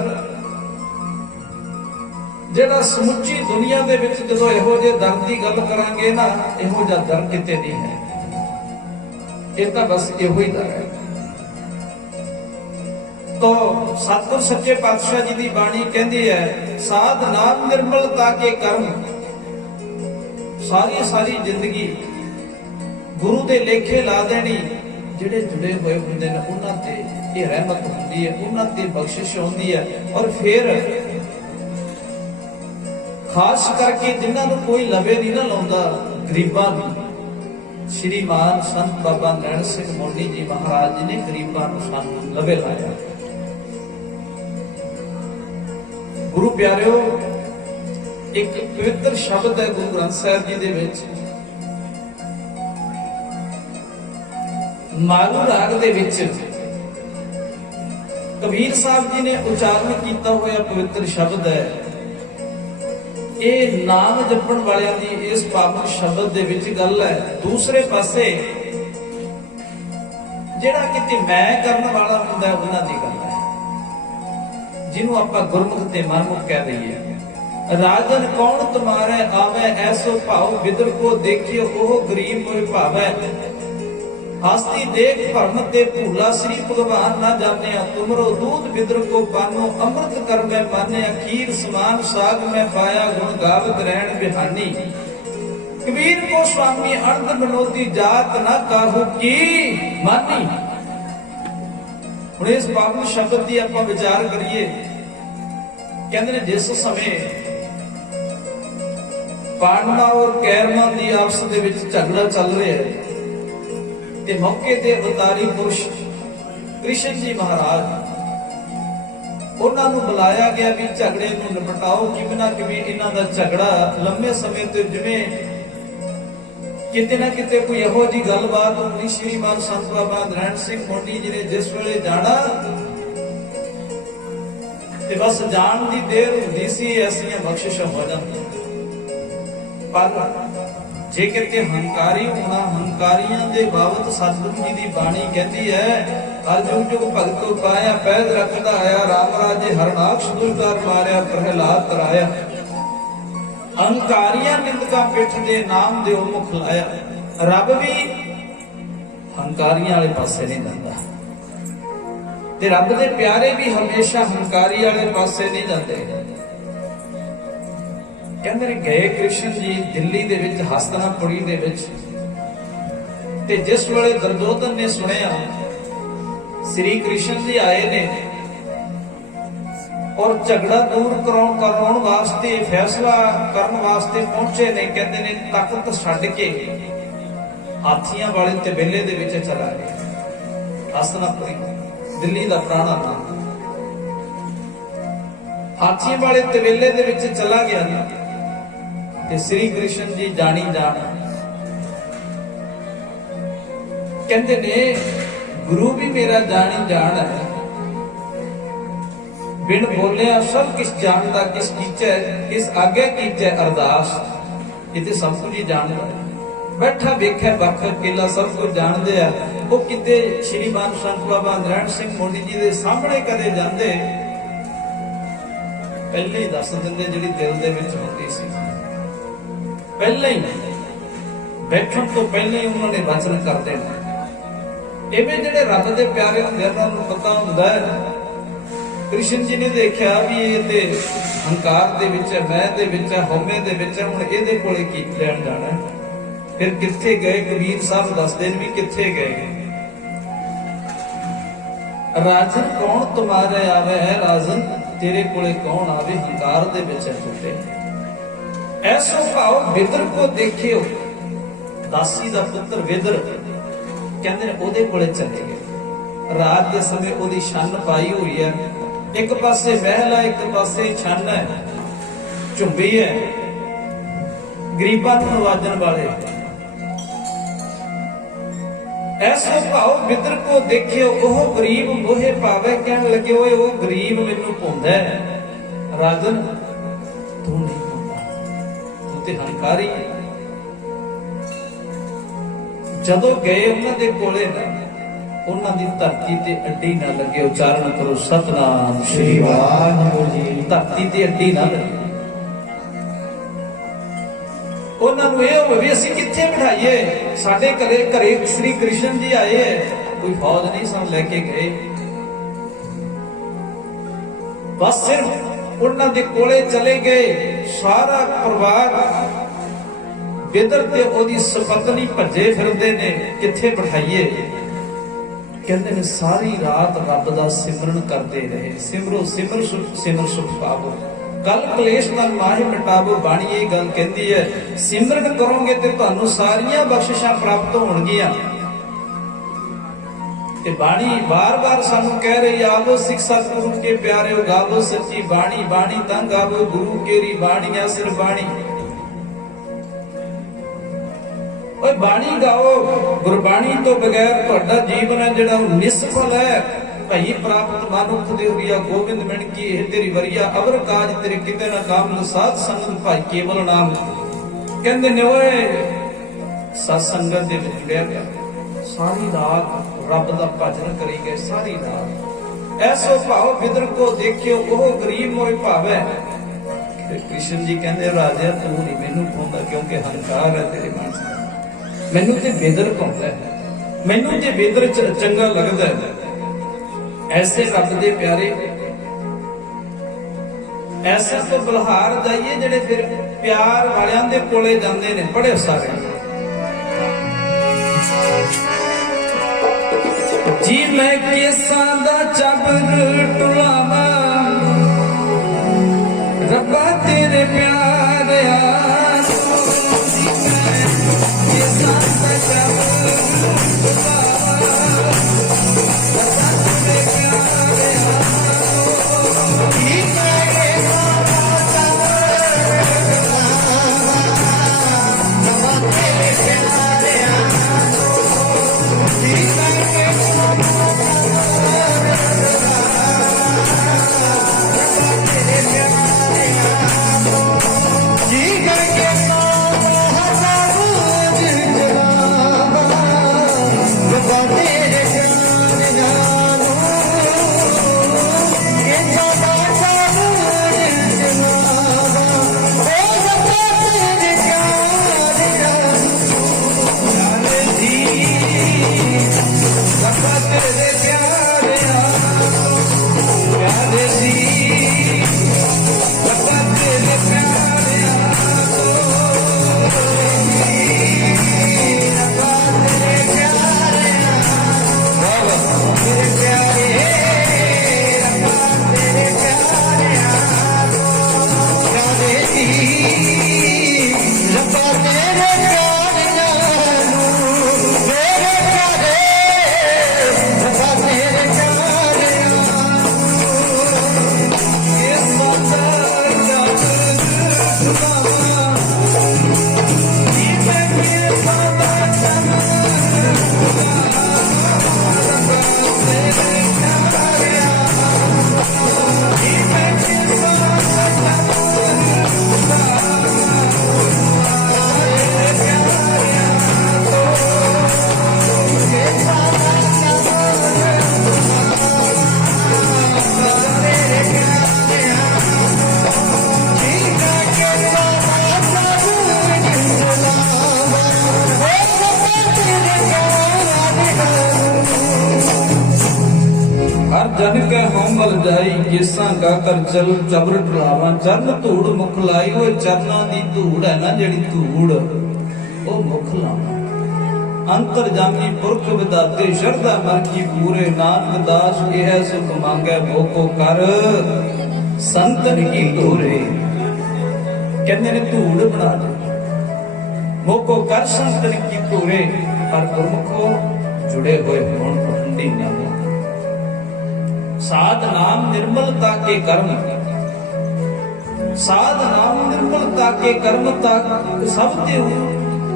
ਜਿਹੜਾ ਸਮੁੱਚੀ ਦੁਨੀਆ ਦੇ ਵਿੱਚ ਜਦੋਂ ਇਹੋ ਜਿਹੇ ਦਰ ਦੀ ਗੱਲ ਕਰਾਂਗੇ ਨਾ, ਇਹੋ ਜਿਹਾ ਦਰ ਕਿਤੇ ਨਹੀਂ ਹੈ। ਇਹ ਤਾਂ ਬਸ ਇਹੋ ਹੀ ਦਰ ਹੈ। ਤੋ ਸਤਿਗੁਰ ਸੱਚੇ ਪਾਤਸ਼ਾਹ ਜੀ ਦੀ ਬਾਣੀ ਕਹਿੰਦੀ ਹੈ, ਸਾਧ ਨਾਮ ਨਿਰਮਲਤਾ ਕੇ ਕਰਮ, ਸਾਰੀ ਜ਼ਿੰਦਗੀ ਗੁਰੂ ਦੇ ਲੇਖੇ ਲਾ ਦੇਣੀ। ਜਿਹੜੇ ਜੁੜੇ ਹੋਏ ਹੁੰਦੇ ਨੇ ਉਹਨਾਂ ਤੇ ਇਹ ਰਹਿਮਤ ਹੁੰਦੀ ਹੈ, ਉਹਨਾਂ ਤੇ ਬਖਸ਼ਿਸ਼ ਹੁੰਦੀ ਹੈ। ਔਰ ਫਿਰ ਖਾਸ ਕਰਕੇ ਜਿਨ੍ਹਾਂ ਨੂੰ ਕੋਈ ਲਵੇ ਨਹੀਂ ਨਾ ਲਾਉਂਦਾ, ਗਰੀਬਾਂ ਨੂੰ, ਸ਼੍ਰੀਮਾਨ ਸੰਤ ਬਾਬਾ ਨੈਣ ਸਿੰਘ ਮੋਨੀ ਜੀ ਮਹਾਰਾਜ ਜੀ ਨੇ ਗਰੀਬਾਂ ਨੂੰ ਸਾਨੂੰ ਲਵੇ ਲਾਇਆ। ਗੁਰੂ ਪਿਆਰਿਓ, ਇੱਕ ਪਵਿੱਤਰ ਸ਼ਬਦ ਹੈ ਗੁਰੂ ਗ੍ਰੰਥ ਸਾਹਿਬ ਜੀ ਦੇ ਵਿੱਚ, ਮਾਰੂ ਰਾਗ ਦੇ ਵਿੱਚ ਕਬੀਰ ਸਾਹਿਬ ਜੀ ਨੇ ਉਚਾਰਨ ਕੀਤਾ ਹੋਇਆ ਪਵਿੱਤਰ ਸ਼ਬਦ ਹੈ। ਇਹ ਨਾਮ ਜਪਣ ਵਾਲਿਆਂ ਦੀ ਇਸ ਪਾਵਨ ਸ਼ਬਦ ਦੇ ਵਿੱਚ ਗੱਲ ਹੈ। ਦੂਸਰੇ ਪਾਸੇ ਜਿਹੜਾ ਕਿਤੇ ਮੈਂ ਕਰਨ ਵਾਲਾ ਹੁੰਦਾ ਉਹਨਾਂ ਦੀ ਗੱਲ ਹੈ, ਜਿਹਨੂੰ ਆਪਾਂ ਗੁਰਮੁਖ ਤੇ ਮਨਮੁਖ ਕਹਿ ਦਈਏ। ਰਾਜਨ ਕੌਣ ਤੁਮਾਰੇ ਆਵੇ, ਐਸੋ ਭਾਉ ਬਿਦਰ ਕੋ ਦੇਖਿਓ, ਉਹ ਗਰੀਬ ਹੋਏ ਭਾਵੈ। ਹਸਤੀ ਦੇਖ ਭਰਮ ਤੇ ਭੂਲਾ, ਸ੍ਰੀ ਭਗਵਾਨ ਨਾ ਜਾਣਿਆ, ਤੁਮਰੋ ਦੂਧ ਬਿਦਰ ਕੋ ਪਾਨੋ, ਅੰਮ੍ਰਿਤ ਕਰ ਮੈਂ ਪਾਨਿਆ, ਖੀਰ ਸਮਾਨ ਸਾਗ ਮੈਂ ਪਾਇਆ, ਗੁਣ ਗਾਵਤ ਰਹਿਣ ਬਿਹਾਨੀ। ਕਬੀਰ ਕੋ ਸੁਆਮੀ ਅਣਦ ਬਨੋਤੀ, ਜਾਤ ਨਾ ਕਾਹੂ ਕੀ ਮਾਨੀ। ਹੁਣ ਇਸ ਪਾਵਨ ਸ਼ਬਦ ਦੀ ਆਪਾਂ ਵਿਚਾਰ ਕਰੀਏ। ਕਹਿੰਦੇ ਨੇ ਜਿਸ ਸਮੇਂ ਪਾਂਡਵਾਂ ਔਰ ਕੈਰਮਾਂ ਦੀ ਆਪਸ ਦੇ ਵਿੱਚ ਝਗੜਾ ਚੱਲ ਰਿਹਾ ਹੈ, ਤੇ ਮੌਕੇ ਤੇ ਅਵਤਾਰੀ ਪੁਰਸ਼ ਕ੍ਰਿਸ਼ਨ ਜੀ ਮਹਾਰਾਜ, ਉਹਨਾਂ ਨੂੰ ਬੁਲਾਇਆ ਗਿਆ ਵੀ ਝਗੜੇ ਨੂੰ ਨਿਪਟਾਓ, ਕਿਵੇਂ ਨਾ ਕਿਵੇਂ ਇਹਨਾਂ ਦਾ ਝਗੜਾ ਲੰਮੇ ਸਮੇਂ ਤੋਂ, ਜਿਵੇਂ ਕਿਤੇ ਨਾ ਕਿਤੇ ਕੋਈ ਇਹੋ ਜਿਹੀ ਗੱਲਬਾਤ ਹੋਣੀ। ਸ਼੍ਰੀਮਾਨ ਸੰਤ ਬਾਬਾ ਨੈਣ ਸਿੰਘ ਮੋਨੀ ਜੀ ਨੇ ਜਿਸ ਵੇਲੇ ਜਾਣਾ, ਤੇ ਬਸ ਜਾਣ ਦੀ ਦੇਰ ਹੁੰਦੀ ਸੀ, ਐਸੀਆਂ ਬਖਸ਼ਿਸ਼ਾਂ ਹੋ ਜਾਂਦੀਆਂ। ਪਰ ਜੇ ਕਿਤੇ ਹੰਕਾਰੀ ਹੋਣਾ, ਹੰਕਾਰੀਆਂ ਦੇ ਬਾਬਤ ਸਤਿਗੁਰੂ ਜੀ ਦੀ ਬਾਣੀ ਕਹਿੰਦੀ ਹੈ, ਹਰ ਜੁਗ ਜੁਗ ਭਗਤੋ ਪਾਇਆ, ਪੈਦ ਰੱਖਦਾ ਆਇਆ, ਰਾਮ ਰਾਜੇ ਹਰਨਾਕਸ਼ ਦੁਰਕਾਰ ਮਾਰਿਆ, ਪ੍ਰਹਿਲਾਦ ਤਰਾਇਆ। ਹੰਕਾਰੀਆਂ ਨਿੰਦਕਾਂ ਪਿੱਠ ਦੇ ਨਾਮ ਦੇ ਮੁਖ ਲਾਇਆ। ਰੱਬ ਵੀ ਹੰਕਾਰੀਆਂ ਵਾਲੇ ਪਾਸੇ ਨਹੀਂ ਜਾਂਦਾ, ਤੇ ਰੱਬ ਦੇ ਪਿਆਰੇ ਵੀ ਹਮੇਸ਼ਾ ਹੰਕਾਰੀ ਵਾਲੇ ਪਾਸੇ ਨਹੀਂ ਜਾਂਦੇ। ਕਹਿੰਦੇ ਨੇ ਗਏ ਕ੍ਰਿਸ਼ਨ ਜੀ ਦਿੱਲੀ ਦੇ ਵਿੱਚ, ਹਸਤਨਾਪੁਰੀ ਦੇ ਵਿੱਚ, ਤੇ ਜਿਸ ਵੇਲੇ ਦੁਰਯੋਧਨ ਨੇ ਸੁਣਿਆ ਸ੍ਰੀ ਕ੍ਰਿਸ਼ਨ ਜੀ ਆਏ ਨੇ, ਔਰ ਝਗੜਾ ਦੂਰ ਕਰਾਉਣ ਵਾਸਤੇ, ਫੈਸਲਾ ਕਰਨ ਵਾਸਤੇ ਪਹੁੰਚੇ ਨੇ। ਕਹਿੰਦੇ ਨੇ ਤਖਤ ਛੱਡ ਕੇ ਹਾਥੀਆਂ ਵਾਲੇ ਤਬੇਲੇ ਦੇ ਵਿੱਚ ਚਲਾ ਗਿਆ। ਹਸਨਪੁਰੀ ਦਿੱਲੀ ਦਾ ਪੁਰਾਣਾ ਨਾਮ। ਹਾਥੀਆਂ ਵਾਲੇ ਤਬੇਲੇ ਦੇ ਵਿੱਚ ਚਲਾ ਗਿਆ ਤੇ ਸ੍ਰੀ ਕ੍ਰਿਸ਼ਨ ਜੀ ਜਾਣੀ ਜਾਣ ਕਹਿੰਦੇ ਨੇ ਗੁਰੂ ਵੀ ਮੇਰਾ ਜਾਣੀ ਜਾਣ ਹੈ, ਬਿਨ ਬੋਲਿਆ ਸਭ ਕਿਸ ਜਾਣਦਾ, ਕਿਸ ਕੀਚੈ ਕਿਸ ਆਗੇ ਕੀਚੈ ਅਰਦਾਸ। ਇਹ ਤੇ ਸਭ ਕੁਝ ਹੀ ਜਾਣਦਾ, ਬੈਠਾ ਵੇਖਿਆ ਬੱਖ ਅਕੇਲਾ ਸਭ ਕੁਝ ਜਾਣਦੇ ਆ। ਉਹ ਕਿਤੇ ਸ਼੍ਰੀ ਮਾਨ ਸੰਤ ਬਾਬਾ ਨਰੈਣ ਸਿੰਘ ਮੋਢੀ ਜੀ ਦੇ ਸਾਹਮਣੇ ਕਦੇ ਜਾਂਦੇ, ਪਹਿਲੇ ਹੀ ਦੱਸ ਦਿੰਦੇ ਜਿਹੜੀ ਦਿਲ ਦੇ ਵਿੱਚ ਹੁੰਦੀ ਸੀ। ਪਹਿਲਾਂ ਹੀ ਬੈਠਣ ਤੋਂ ਪਹਿਲਾਂ ਹੀ ਉਹਨਾਂ ਨੇ ਵਚਨ ਕਰ ਦੇਣਾ। ਇਵੇਂ ਜਿਹੜੇ ਰੱਬ ਦੇ ਪਿਆਰੇ ਹੁੰਦੇ ਉਹਨਾਂ ਨੂੰ ਪਤਾ ਹੁੰਦਾ ਹੈ। ਕ੍ਰਿਸ਼ਨ ਜੀ ਨੇ ਦੇਖਿਆ ਵੀ ਇਹ ਤੇ ਹੰਕਾਰ ਦੇ ਵਿੱਚ ਹੈ, ਮੈਂ ਦੇ ਵਿੱਚ ਹੈ, ਹਉਮੈ ਦੇ ਵਿੱਚ ਹੈ, ਹੁਣ ਇਹਦੇ ਕੋਲੇ ਕੀ ਲੈਣ ਜਾਣਾ। ਫਿਰ ਕਿੱਥੇ ਗਏ? ਕਬੀਰ ਸਾਹਿਬ ਦੱਸਦੇ ਨੇ ਵੀ ਕਿੱਥੇ ਗਏ। ਰਾਜਨ ਕੌਣ ਤੁਮਾਰੇ ਆਵੇ ਹੈ, ਰਾਜਨ ਤੇਰੇ ਕੋਲੇ ਕੌਣ ਆਵੇ, ਹੰਕਾਰ ਦੇ ਵਿੱਚ ਹੈ ਟੁੱਟੇ। ਐਸੋ ਭਾਵ ਵਿਦਰ ਕੋ ਦੇਖਿਓ, ਦਾਸੀ ਦਾ ਪੁੱਤਰ ਵਿਦਰ ਕਹਿੰਦੇ ਨੇ ਉਹਦੇ ਕੋਲੇ ਚਲੇ ਗਏ। ਰਾਤ ਦੇ ਸਮੇਂ ਉਹਦੀ ਛੰਨ ਪਾਈ ਹੋਈ ਹੈ, ਇੱਕ ਪਾਸੇ ਮਹਿਲ ਹੈ, ਇੱਕ ਪਾਸੇ ਛੰਨ ਹੈ, ਝੁੰਬੀ ਹੈ, ਗਰੀਬਾਂ ਨੂੰ ਨਵਾਜਣ ਵਾਲੇ। ਐਸੋ ਭਾਵ ਵਿਦਰ ਕੋ ਦੇਖਿਓ, ਉਹ ਗਰੀਬ ਮੋਹੇ ਪਾਵੇ। ਕਹਿਣ ਲੱਗੇ ਓਏ ਉਹ ਗਰੀਬ ਮੈਨੂੰ ਪਾਉਂਦਾ ਹੈ, ਰਾਜਨ ਤੂੰ ਨਹੀਂ ਪਾਉਂਦਾ, ਤੂੰ ਤੇ ਹੰਕਾਰੀ। ਜਦੋਂ ਗਏ ਉਹਨਾਂ ਦੇ ਕੋਲੇ ਨਾ, ਉਹਨਾਂ ਦੀ ਧਰਤੀ ਤੇ ਅੱਡੀ ਨਾ ਲੱਗੇ। ਉਚਾਰਨ ਕਰੋ ਸਤਨਾਮ ਸ਼੍ਰੀ ਵਾਹਿਗੁਰੂ ਜੀ। ਧਰਤੀ ਤੇ ਅੱਡੀ ਨਾ ਲੱਗੇ। ਉਹਨਾਂ ਨੂੰ ਇਹ ਹੋਵੇ ਵੀ ਅਸੀਂ ਕਿੱਥੇ ਬਿਠਾਈਏ, ਸਾਡੇ ਘਰੇ ਸ੍ਰੀ ਕ੍ਰਿਸ਼ਨ ਜੀ ਆਏ ਹੈ, ਕੋਈ ਫੌਜ ਨਹੀਂ ਸਾਨੂੰ ਲੈ ਕੇ ਗਏ। ਬਸ ਸਿਰਫ ਉਹਨਾਂ ਦੇ ਕੋਲੇ ਚਲੇ ਗਏ। ਸਾਰਾ ਪਰਿਵਾਰ ਵਿਦਰ ਤੇ ਉਹਦੀ ਸੁਪਤਨੀ ਭੱਜੇ ਫਿਰਦੇ ਨੇ, ਕਿੱਥੇ ਬਿਠਾਈਏ। ਕਹਿੰਦੇ ਨੇ ਸਾਰੀ ਰਾਤ ਰੱਬ ਦਾ ਸਿਮਰਨ ਕਰਦੇ ਰਹੇ। ਸਿਮਰੋ ਸਿਮਰ ਸੁਖ ਪਾਵੋ, ਕਲ ਕਲੇਸ਼ ਨਾਲ ਮਾਹਿ ਮਿਟਾਵੋ। ਬਾਣੀ ਇਹ ਗੱਲ ਕਹਿੰਦੀ ਹੈ, ਸਿਮਰਨ ਕਰੋਗੇ ਤੇ ਤੁਹਾਨੂੰ ਸਾਰੀਆਂ ਬਖਸ਼ਿਸ਼ਾਂ ਪ੍ਰਾਪਤ ਹੋਣਗੀਆਂ। ਤੇ ਬਾਣੀ ਬਾਰ-ਬਾਰ ਸਾਨੂੰ ਕਹਿ ਰਹੀ, ਆਵੋ ਸਿੱਖ ਸਤਿਗੁਰੂ ਕੇ ਪਿਆਰਿਓ, ਗਾਵੋ ਸੱਚੀ ਬਾਣੀ। ਬਾਣੀ ਤਾਂ ਗਾਵੋ ਗੁਰੂ ਕੇਰੀ ਬਾਣੀਆਂ ਸਿਰ ਬਾਣੀ। ਓਏ ਬਾਣੀ ਗਾਓ। ਗੁਰਬਾਣੀ ਤੋਂ ਬਗੈਰ ਤੁਹਾਡਾ ਜੀਵਨ ਹੈ ਜਿਹੜਾ ਉਹ ਨਿਸਫਲ ਹੈ। ਭਈ ਪ੍ਰਾਪਤ ਮਨੁੱਖ ਦੇ ਹੋਈਆ ਗੋਬਿੰਦ ਮਿਣ ਕੀ ਇਹ ਤੇਰੀ ਵਰੀਆ, ਅਵਰ ਕਾਜ ਤੇਰੇ ਕਿਤੇ ਨਾ ਕਾਮ। ਸਾਧ ਸੰਗਤ ਭਾਈ ਕੇਵਲ ਨਾਮ। ਕਹਿੰਦੇ ਨੇ ਓਏ ਸਤ ਸੰਗਤ ਦੇ ਵਿੱਚ ਜੁੜਿਆ ਗਿਆ, ਸਾਰੀ ਰਾਤ ਰੱਬ ਦਾ ਭਜਨ ਕਰੀ ਗਏ, ਸਾਰੀ ਰਾਤ। ਐਸੋ ਭਾਵ ਵਿਦਰ ਕੋ ਦੇਖਿਓ, ਉਹ ਗਰੀਬ ਮੋਏ ਭਾਵੈ। ਤੇ ਕ੍ਰਿਸ਼ਨ ਜੀ ਕਹਿੰਦੇ ਰਾਜਾ ਤੂੰ ਨਹੀਂ ਮੈਨੂੰ ਪਾਉਂਦਾ, ਕਿਉਂਕਿ ਹੰਕਾਰ ਹੈ ਤੇਰੇ ਮਨ ਚ। ਮੈਨੂੰ ਤੇ ਵਿਦਰ ਪਾਉਂਦਾ, ਮੈਨੂੰ ਤੇ ਵਿਦਰ ਚੰਗਾ ਲੱਗਦਾ ਹੈ। ਐਸੇ ਰੱਬ ਦੇ ਪਿਆਰੇ, ਐਸੇ ਤੋਂ ਬਲਹਾਰ ਜਾਈਏ ਜਿਹੜੇ ਫਿਰ ਪਿਆਰ ਵਾਲਿਆਂ ਦੇ ਕੋਲੇ ਜਾਂਦੇ ਨੇ ਬੜੇ ਸਾਰੇ। ਜੀ ਮੈਂ ਕੇਸਾਂ ਦਾ ਚਬਰ ਟੁਲਾਵਾਂ, ਰੱਬਾ ਤੇਰੇ ਪਿਆਰਿਆ। ਕੇਸਾਂ ਦਾ ਚਬਰ ਟੁਲਾਵਾਂ, ਰੱਬਾ ਤੇਰੇ ਪਿਆਰਿਆ। ਜੀ ਮੈਂ ਕੇਸਾਂ ਦਾ ਚਬਰ ਟੁਲਾਵਾਂ, ਰੱਬਾ ਤੇਰੇ ਪਿਆਰਿਆ। ਜੀ ਮੈਂ जन के होमल जाई केसा का कर चल चबर टलावा चरण धूड़ मुख लाई। वो चरना दी धूड़ है ना जेड़ी धूड़ वो मुख लावा। अंतर जामी पुरख विदाते शरदा मन की पूरे नानक दास यह सुख मांगे भोको कर संतन की धूरे। कहते ने धूड़ बना दे मोको कर संतन की धूरे। पर गुरमुखो जुड़े हुए होण पखंडी ना हो। साध नाम निर्मलता के कर्म साध नाम निर्मलता के कर्म तक सब देव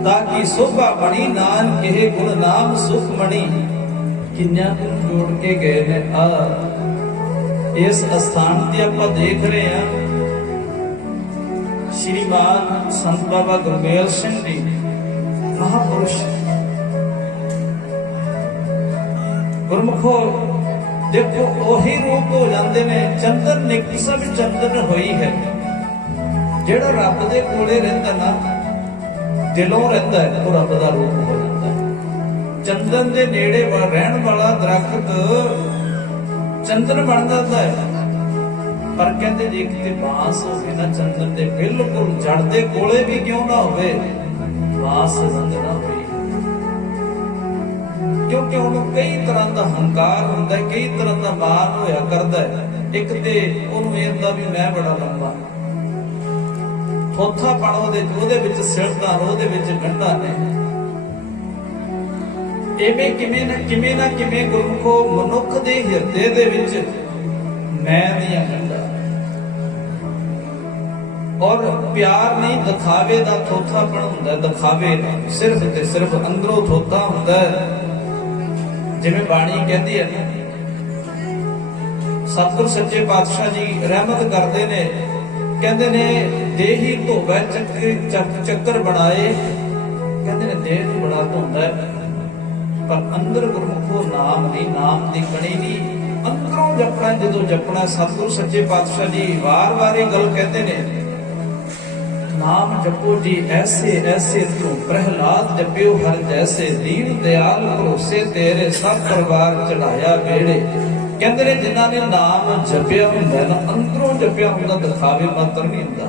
ताकि शोभा बनी नान कहे गुण नाम सुख मणि। किन्या जोड़ के गए ने इस स्थान ते आपां देख रहे हैं श्रीमान संत बाबा गुरमेल सिंह जी महापुरुष। गुरमुखो देखो ओही रूप हो जाते ने। चंदन निक सब चंदन होई है। जेड़ा रब दे कोले रहिंदा ना दिलों रहिंदा है तो रब दा रूप हो जाता है। चंदन दे नेड़े रहन वाला दरखत चंदन बन जाता है। पर कहते जे किते बांस होवे ना चंदन दे बिल्कुल जड़ दे कोले भी क्यों ना होवे बांस रंगना होवे। क्योंकि उन्होंने कई तरह का हंकार होता है कई तरह का मार होया करता है। एक ते उन्होंने इहदा भी मैं बड़ा लंबा थोथा पण ओहदे विच सिरदां ओहदे विच गंढा ने। इवें किवें ना किवें गुरमुखो मनुख दे हिरदे दे विच मैं दियां गंढां और प्यार नहीं दिखावे दा थोथापण हुंदा है। दिखावे सिर्फ ते सिर्फ अंदरों थोथा हुंदा है। जिवें बाणी कहती है ना सतगुर सच्चे पातशाह जी रहमत करते ने कहते ने देही धोवे चक्कर बनाए। कहते ने देह तो बड़ा धोंदा है पर अंदर गुरमुखो नाम नहीं नाम की कणी नहीं। अंदरों जपना जो जपना सतगुर सच्चे पातशाह जी वार वार गल कहते ने नाम जपो जी ऐसे ऐसे तू प्रहलाद जपियो हर जैसे दीन दयाल भरोसे तेरे सब परिवार चढ़ाया बेड़े। कहते ने जिन्हां ने नाम जपिया हुंदा ना अंदरों जपिया हुंदा दिखावे मात्र नहीं हुंदा।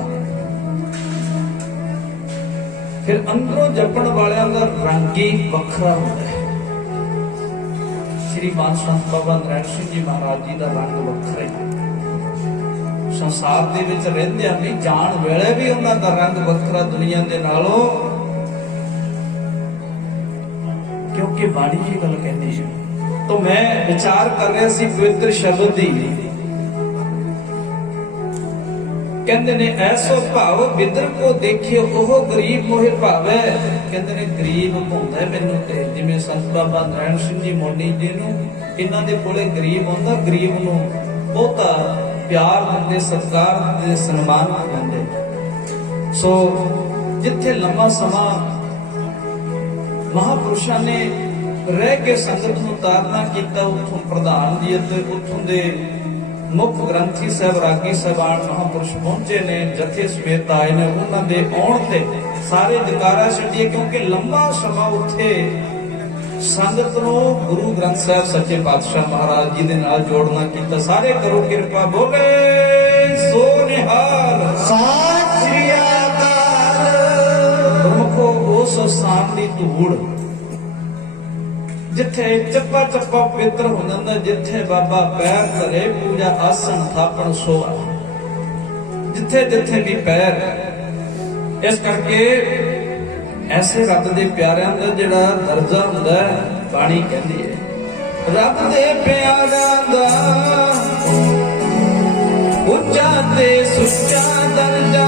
फिर अंदरों जपण वालियां दा रंग ही वखरा हुंदा है। श्री मान संत बाबा नारायण सिंह जी महाराज जी का रंग वखरा है। संसार दे विच रहिंदियां भी जान वेले भी उन्हां दा रंग वखरा दुनिया दे नालों। क्योंकि बाणी जी गल कहती है। तो मैं विचार कर रहा सी पवित्र शब्द दी। कहते ने ऐसो भाव बिदर को देखियो ओह गरीब मोहे भावे। कहते ने गरीब भुंदा मैनू ते जिवें संत बाबा नारायण सिंह जी मोनी जी नूं इन्हां दे कोले गरीब हुंदा गरीब नूं बहुता प्यार दिंदे सत्कार दिंदे सन्मान दिंदे। सो जिथे लंबा समा महापुरुषां ने रह के संगत नूं तारना कीता उत्थों प्रधान जी ते उत्थों दे मुख ग्रंथी साहब रागी साहबान महापुरुष पहुंचे ने जथे समेत आए ने। उन्हां दे आउण ते सारे जकारा छड्डिए क्योंकि लंबा समा उत्थे संगत नूं गुरु ग्रंथ साहब सच्चे पातशाह महाराज जी दे नाल जोड़ना कीता। सारे करो किरपा बोले सो निहाल सत श्री अकाल। गुरमुखो उस स्थान दी धूड़ जिथे चप्पा चप्पा पवित्र हो जाता जिथे बाबा पैर धरे पूजा आसन थापण सोआ जिथे जिथे भी पैर। इस करके ऐसे रब दे प्यारिਆਂ ਦਾ ਜਿਹੜਾ ਦਰਜਾ ਹੁੰਦਾ ਹੈ ਬਾਣੀ ਕਹਿੰਦੀ ਹੈ ਰੱਬ ਦੇ ਪਿਆਰਿਆਂ ਦਾ ਉੱਚਾ ਤੇ ਸੁੱਚਾ ਦਰਜਾ।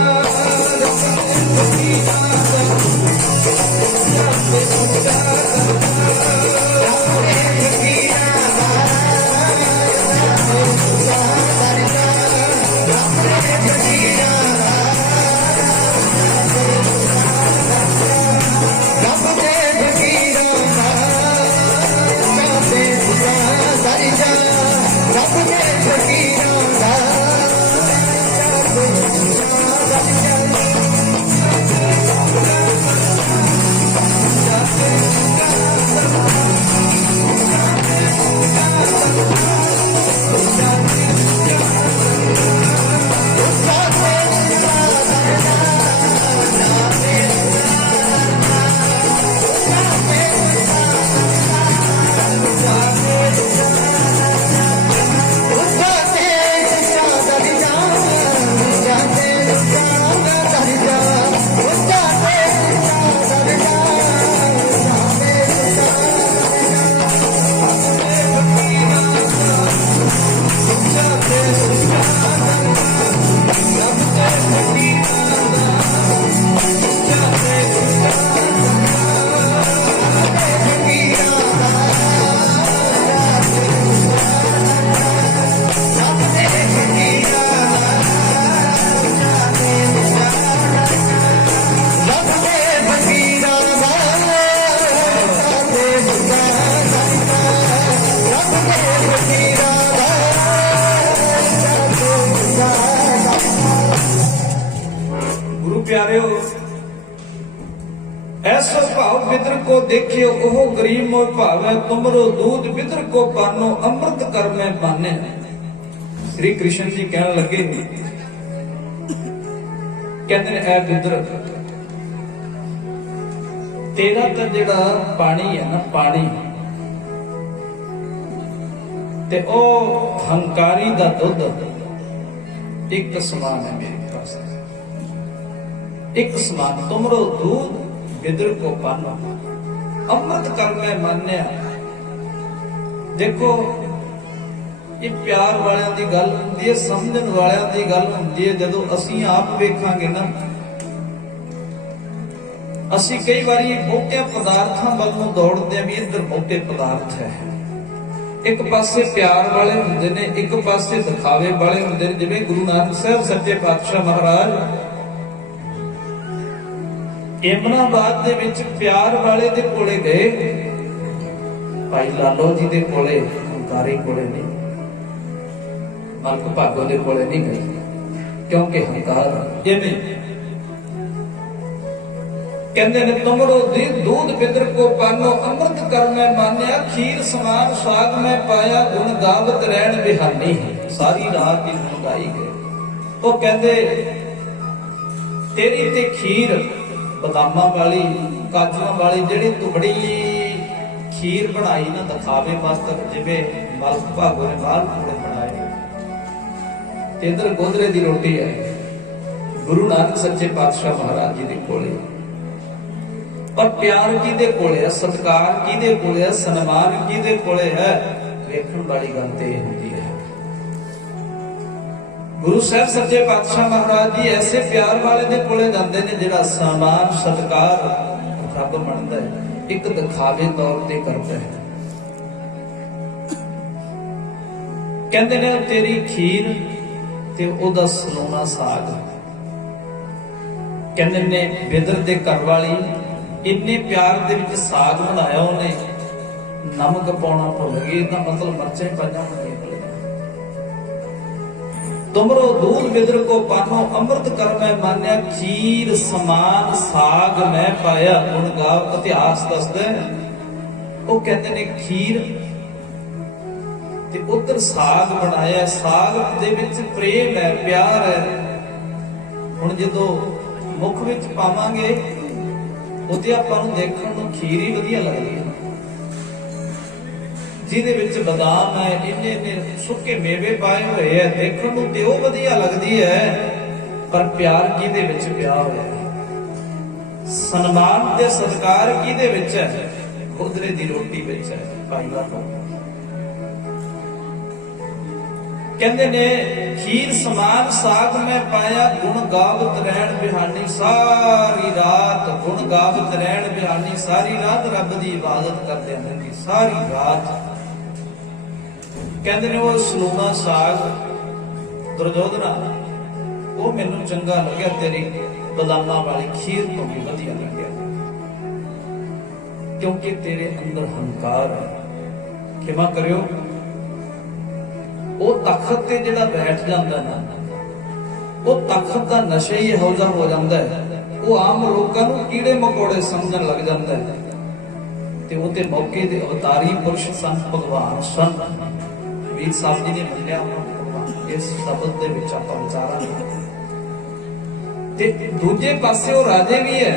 ऐसो भाव बिदर को देखियो ओह गरीब मोह भावै तुमरो दूध बिदर को पानो अमृत कर मैं पाने। श्री कृष्ण जी कहने लगे, कहते ने ऐ बिदर तेरा तो जेड़ा पानी है ना, पानी ते ओ हंकारी दा दुध एक समान है मेरे पास, एक समान। तुमरो दूध बिदर को पाना अमृत कर मैं मान्या। देखो ये प्यार वालियां दी गल हुंदी है, समझण वालियां दी गल हुंदी है। जदों असीं आप वेखांगे ना, असीं कई बारी मोटे पदार्थां वल नूं दौड़दे आ भी इधर मोटे पदार्थ है। एक पासे प्यार वाले हुंदे ने, एक पासे दिखावे वाले हुंदे ने। जिवें गुरु नानक साहब सच्चे पातशाह महाराज एमनाबाद दे विच प्यार वाले दे कोले गए, भाई लालो जी दे कोले, हंकारी कोले नहीं, मलक भागो दे कोले नहीं गए, क्योंकि हंकार इवें कहंदे ने तुमरो दूध बिदर को पानो अमृत कर मैं मान्या। खीर समान साग में पाया गुण गावत रहन बिहानी। सारी रात दी गुण गाई गए। वो कहंदे तेरी ते खीर बदामां वाली काजुआं वाली जिहड़ी तू बड़ी खीर बनाई ना दिखावे वास्ते, जिवें मलक भागो ने माल पूड़े बनाए, इधर गोदरे दी रोटी है। गुरु नानक सच्चे पातशाह महाराज जी दे कोले पर प्यार किहदे कोले है, सत्कार किहदे कोले है, सन्मान किहदे कोले है, वेखण वाली गल ते हुंदी है। गुरु साहब सच्चे पातशाह महाराज जी ऐसे प्यार वाले दे कोले जांदे ने जिहड़ा सम्मान सत्कार रब मनदा है, एक दिखावे तौर ते करदा है। कहंदे ने तेरी खीर ते ओदा सलोना साग। कहंदे ने बिदर दे घर वाली इन्ने प्यार दे विच साग बनाया, उन्हें नमक पाउणा भुल गई, इहदा मतलब मर्चां पाइयां होणीआं। तुमरो दूध बिदर को पानो अमृत कर मैं मान्या। खीर समान साग मैं पाया गुण गाव। इतिहास दसदा वो कहते ने खीर ते उधर साग बनाया, साग दे विच प्रेम है, प्यार है। हुण जदों मुख विच पावांगे उते आपां नूं देखण नूं खीर ही वधिया लगदी है, जिहदे विच बादाम है, इन्ने इन्ने सुक्के मेवे पाए हुए है, देखण नूं ते ओह वधिया लगदी है। पर प्यार किहदे विच पिया होया है, सन्मान ते सत्कार किहदे विच है, खुदरे दी रोटी विच है। भाई लालो कहंदे ने खीर समान साग में पाया गुण गावत रहन बिहानी। सारी रात गुण गावत रहन बिहानी, सारी रात रब दी इबादत करदे रहंदी, सारी रात। कहंदे ने वो सलूना साग दुर्योधना वो मैनू चंगा लग्या, तेरी बदामां वाली खीर तो भी वधिया लग्या, क्योंकि तेरे अंदर हंकार है। क्षमा करियो, वो तखत ते जिहड़ा बैठ जांदा ना, वो तखत दा नशा ही इहो जिहा हो जांदा है, वो आम लोकां नूं कीड़े मकोड़े समझण लग जांदा है। ते ओहदे मौके दे अवतारी पुरुष सन, भगवान सन। वीर साहब जी ने मंनिया इस शब्द दे विच आपां विचारांगे। ते दूजे पासे वो राजे भी है,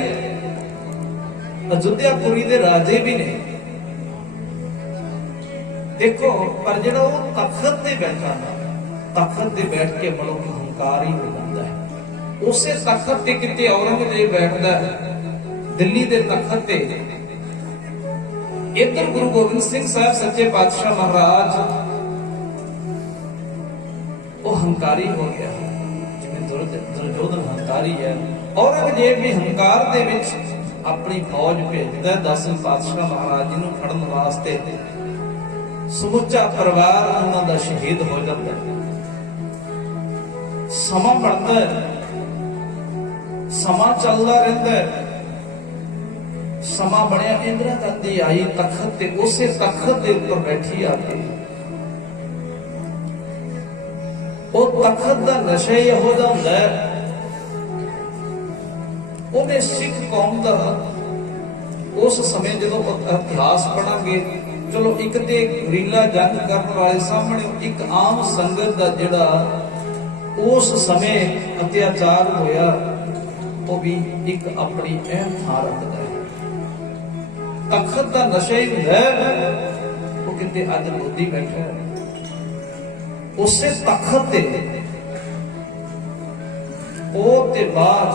अयोध्यापुरी दे राजे भी ने। देखो पर जिहड़ा वो तखत ते बैठा ना, तखत ते बैठ के मनुख हंकार ही हो जाता है। उसे तखत ते किते औरंगजेब बैठदा है, दिल्ली दे तखत ते। इधर गुरु गोबिंद सिंह साहब सच्चे पातशाह महाराज वो हंकारी हो गया, जिवें दुर्योधन हंकारी है। औरंगजेब भी हंकार दे विच अपनी फौज भेजदा है, 10वें पातशाह महाराज जी नूं फड़न वास्ते। समूचा परिवार उन्हां दा शहीद हो जाता है। समा बढ़ता है, समा चलता रहता है। समा बनया, इंदिरा गांधी आई तखत ते, उसे तखत दे उपर बैठी आके वो तखत दा नशा ही इहो जिहा हुंदा है। उहने सिख कौम दा उस समय जो इतिहास पढ़ांगे, चलो एक ते गुरीला जंग करने वाले सामने एक आम संगत का जिहड़ा उस समय अत्याचार होया, वो भी एक अपनी अहम थां रखता है। तखत का नशा ही हुंदा है, वो किते अज मोदी बैठा है उसे तखत ते ते बाद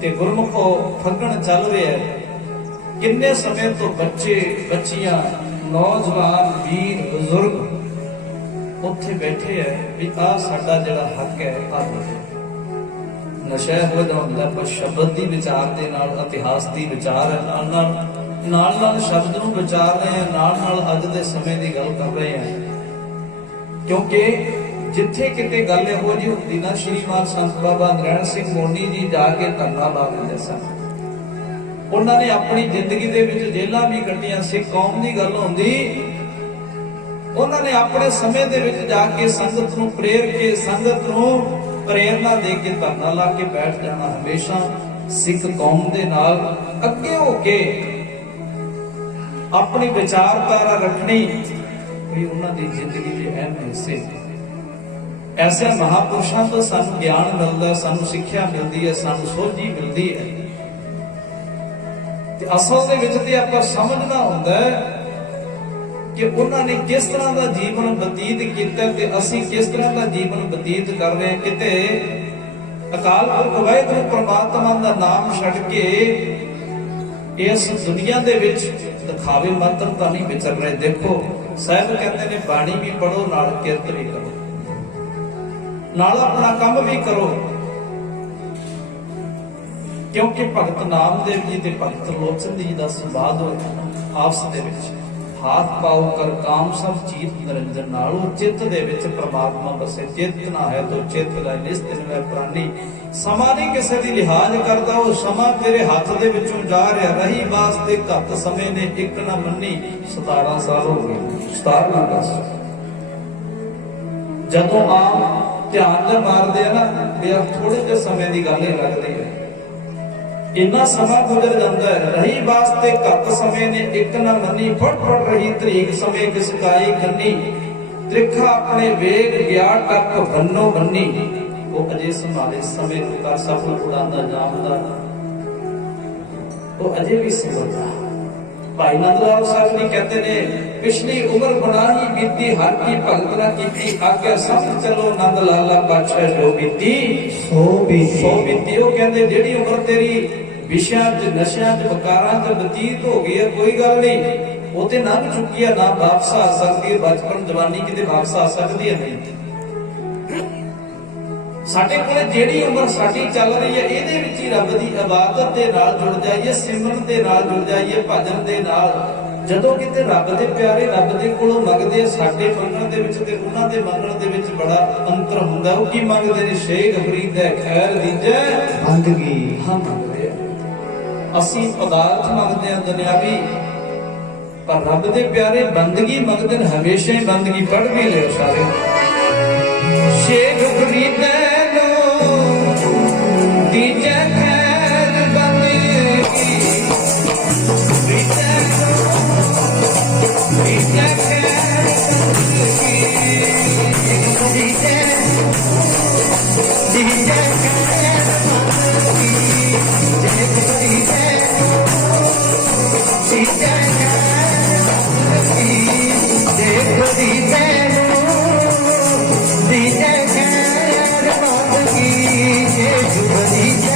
ते गुरमुखो फगण चल रहा है। किन्ने समय तो बच्चे बच्चियां नौजवान वीर बुजुर्ग उत्थे बैठे है भी आ साडा जिहड़ा हक है आ दे। नशा हो जाता पर शब्द की विचार के नाल इतिहास की विचार है, नाल शब्द नूं विचार रहे हैं, नाल अज दे समय की गल कर रहे हैं। क्योंकि जिथे किते गल इहो जी हुंदी ना, श्रीमान संत बाबा नरैण सिंह मोनी जी जाके धरना ला दिंदे सन। उन्होंने अपनी जिंदगी दे विच जेलां भी कट्टियां, सिख कौम की गल हुंदी, उन्होंने अपने समय दे विच जाके संगत नूं प्रेर के, संगत नूं प्रेरणा दे के धरना ला के बैठ जाना। हमेशा सिख कौम दे नाल अगे हो के अपनी विचारधारा रखनी भी उन्होंने जिंदगी के अहम हिस्से। ऐसे महापुरुषों तो सानू ज्ञान मिलता, सानू सिक्ख्या मिलती है, सानू सोझी मिलती है। असल दे विच ते आपां समझना हुंदा है कि उन्होंने किस तरह का जीवन बतीत किया ते असीं किस तरह का जीवन बतीत कर रहे हैं। किते अकाल पुरख वाहिगुरू परमात्मा का नाम छड्ड के इस दुनिया दे विच दिखावे मात्र तो नहीं विचर रहे। देखो साहिब कहते ने बाणी भी पढ़ो, नाल किरत भी करो, नाल अपना काम भी करो। क्योंकि भगत नामदेव जी ते भगत लोचन जी का संवाद होया आपस दे विच, हाथ पाओ कर काम सब चीत निरंजन नालो, चित्त दे विच परमात्मा बसे। चित्त ना है तो चित्त दा निस्तिन वै प्राणी। समा नहीं किसी दी लिहाज करदा, वो समा तेरे हाथ दे विचों जा रहा। रही वास्ते घट समय ने एक ना मन्नी, 17 साल हो गए, 17 दस। जदों आम ध्यान न मारदे ना भी थोड़े जे समय की गल ही लगती है, इन्ना समा गुजर जाता है। रही वास्ते घट समय ने एक न मनी, फट फट रही तरीक समय किसकाई खन्नी। त्रिखा अपने वेग गया टक बन्नो बन्नी, वो अजे संभाले समय का सफल उड़ादा जामदा, वो अजे भी संभलता। भाई नंदलाल साहब जी कहते ने, पिछली उम्र बनाही बीती हर की भगत ना कीती, आगे समझ चलो नंद लाला पातशाह जो बीती सो बीती। वो कहते जेड़ी उम्र तेरी विषयां च नशियां च वकारां च बतीत हो गई है, कोई गल नहीं, वो ते लंघ चुकी है, ना वापस आ सकती है। बचपन जवानी किते वापस आ सकती है नहीं। साडे कोल जेड़ी उम्र साडी चल रही है, इहदे विच ही रब दी इबादत दे नाल जुड़ जाइए, सिमरन दे नाल जुड़ जाइए, भजन दे नाल। जदों किते रब दे प्यारे रब दे कोलों मंगदे, साडे मंगण दे विच ते उन्हां दे मंगण दे विच बड़ा अंतर हुंदा। वो की मंगदे ने? शेख फरीद है खैर दीजे बंदगी हम मंगदे आ। असीं पदार्थ मंगदे आ दुनियावी, पर रब दे प्यारे बंदगी मंगदे ने। हमेशा ही बंदगी पढ़ भी ले सारे। शेख फरीद दीजे खैर बंदगी, दीजे खैर बंदगी, दीजे खैर बंदगी, शेख फरीद दीजे खैर बंदगी, शेख फरीद दीजे खैर बंदगी, शेख फरीद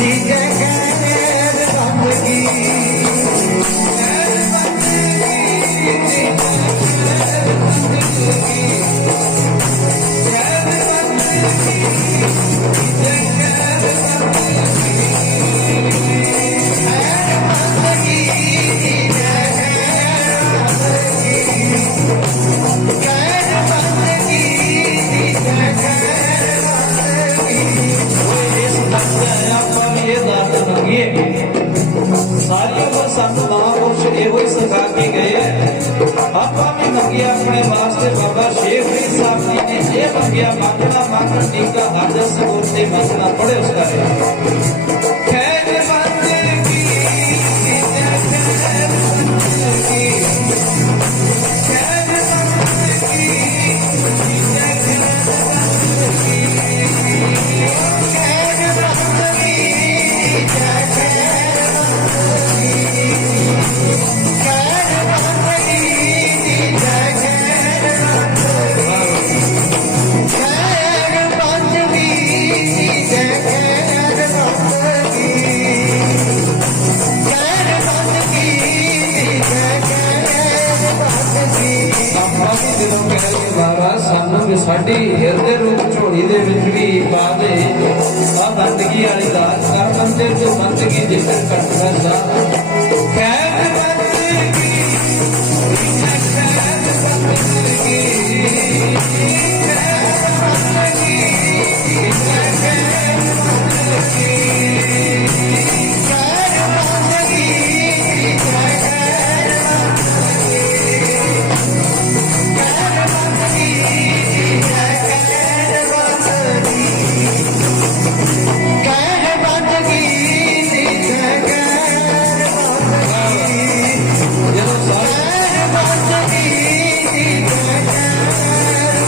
दीजे खैर बंदगी। सारी उम्र सानू महापुरुष इहो ही सिखा के गए हैं। आपा भी मंगिया अपने वास्ते, बाबा शेख फरीद साहब जी ने यह मंगिया, मांगना मांगन टीका हाजर सगोते मंगना पड़े उसका। ਸਾਡੀ ਹਿਰਦੇ ਰੂਪ ਝੋਲੀ ਦੇ ਵਿੱਚ ਵੀ ਪਾ ਦੇ ਆ ਬੰਦਗੀ ਵਾਲੀ ਦਾਤ ਕਰ ਬੰਦੇ ਤੋਂ ਬੰਦਗੀ ਜਿੱਥੇ ਘਟਦਾ ਦਾ ਖੈਰ ਬੰਦਗੀ ਖੈਰ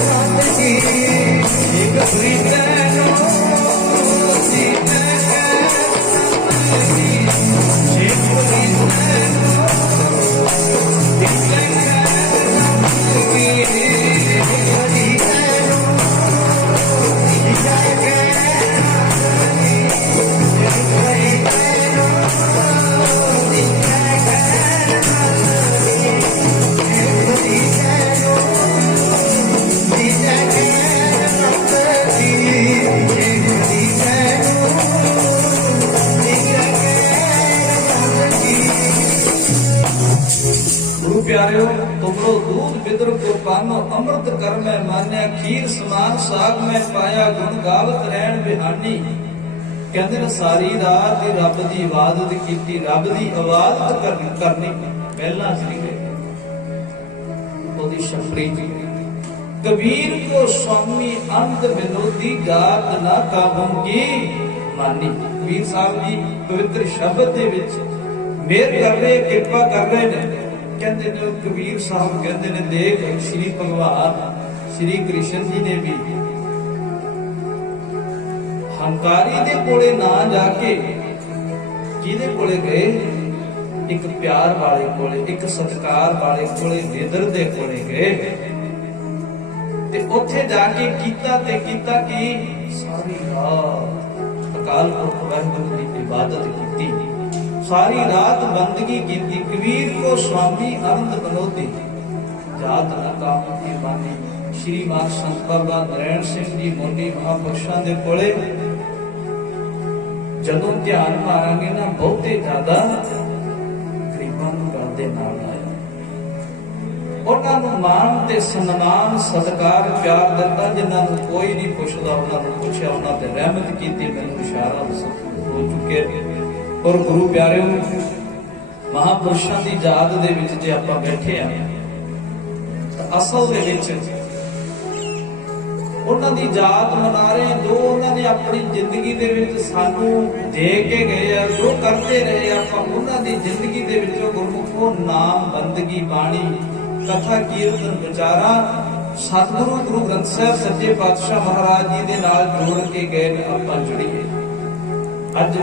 ਬੰਦਗੀ प्यारियों तुमरो दूध बिदर को पानो अमृत कर मैं मान्या खीर समान साग में पाया गुण गावत रहन बिहानी कहते ने सारी रात रब की इबादत की रब की इबादत करनी पहला सीखे ओदी शपरी कबीर को स्वामी अंत विनोदी गात ना काबूंगी मानी कबीर साहब जी पवित्र शब्द दे विच मेहर कर रहे कृपा कर रहे ने कहते ने कबीर साहब कहते ने देख श्री भगवान श्री कृष्ण जी ने भी हंकारी दे कोले ना जाके किदे कोले गए एक प्यार वाले कोले एक सत्कार वाले कोले विदर दे कोले गए ते उत्थे जाके कीता की सारी रात अकाल पुरख वाहिगुरू दी इबादत कीती सारी रात बंदगी की कबीर को स्वामी आनंद बनोती जात न काम की मानी श्री मां संत बाबा नारायण सिंह जी मोनी महापुरुषां दे कोले जदों ध्यान मारांगे ना बहुते ज्यादा गरीबां नूं गल दे नाल आया उन्हां नूं मान ते सन्मान सत्कार प्यार दिता जिन्हां नूं कोई नहीं पुछदा उन्हां नूं पुछया उन्हां ते रहमत कीती मैनूं इशारा हो चुके और गुरु प्यारिओ महापुरुषां दी याद दे विच जे आपां बैठे आ तां असल दे विच उन्हां दी याद मना रहे जो उन्हां ने अपनी जिंदगी दे विच सानू दे के गए आ जो करते रहे आपां उन्हां दी जिंदगी दे विचों गुरमुखो नाम बंदगी बाणी कथा कीर्तन विचारा सतगुरु गुरु ग्रंथ साहिब सच्चे पातशाह महाराज जी दे नाल जोड़ के गए आपां जुड़ीए अज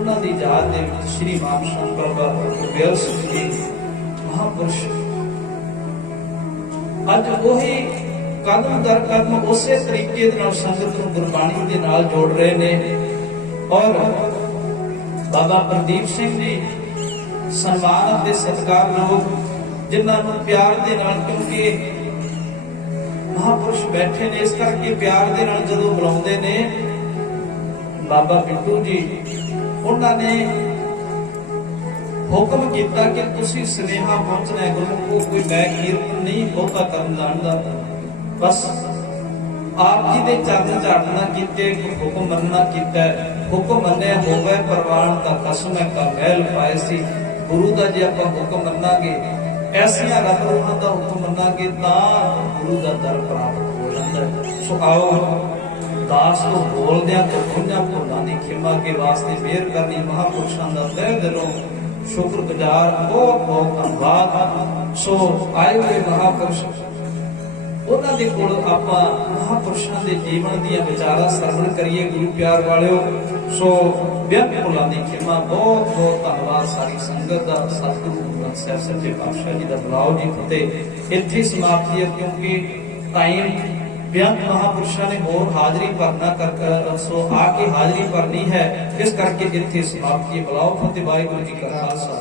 उन्हां दी याद दे विच श्री मान संत बाबा गुरबेल सिंह जी महापुरुष अज वही कदम दर कदम उसे तरीके दे नाल संगत नूं गुरबाणी दे नाल जोड़ रहे ने और बाबा प्रदीप सिंह जी सन्मान ते सत्कार लोग जिन्हां नूं प्यार दे नाल क्योंकि महापुरुष बैठे ने इस करके प्यार दे नाल जदों बुलाउंदे ने बाबा पिंटू जी उन्होंने हुक्म किया कि तुसी स्नेहा पहुंचना है गुरमुखो कोई मैं कीर्तन नहीं बहुता करन जानदा बस आप जी दे चरण झाड़ना कीते हुक्म मनना कीता हुक्म मन्ने हो गए प्रवान का कसम है का महल पाए सी गुरु दा जे आपां हुक्म मन्नांगे ऐसियां रब रूहां दा हुक्म मन्नांगे तां गुरु दा दर प्राप्त हो जांदा सो आओ दास को बोलदे तो पुण्या भुलां दी खिमा के वास्ते मेहर करनी महापुरुषां दा तहे दिलों शुक्रगुजार बहुत बहुत धन्यवाद सो आए हुए महापुरुष उन्हां दे कोल आपां महापुरुषां दे जीवन दीयां विचारां सरवण करिए गुरु प्यार वालिओ सो बेअंत भुलां दी खिमा बहुत बहुत धन्यवाद सारी संगत दा सतगुरु ग्रंथ साहिब सच्चे पातशाह जी दा बुलाओ जी फतेह इत्थे समाप्ति है क्योंकि टाइम बेअंत महापुरुषों ने होर हाजरी भरना कर सो आके हाजरी भरनी है इस करके इत्थे समाप्ति बुलाओ फतेह वाहिगुरू जी का खालसा।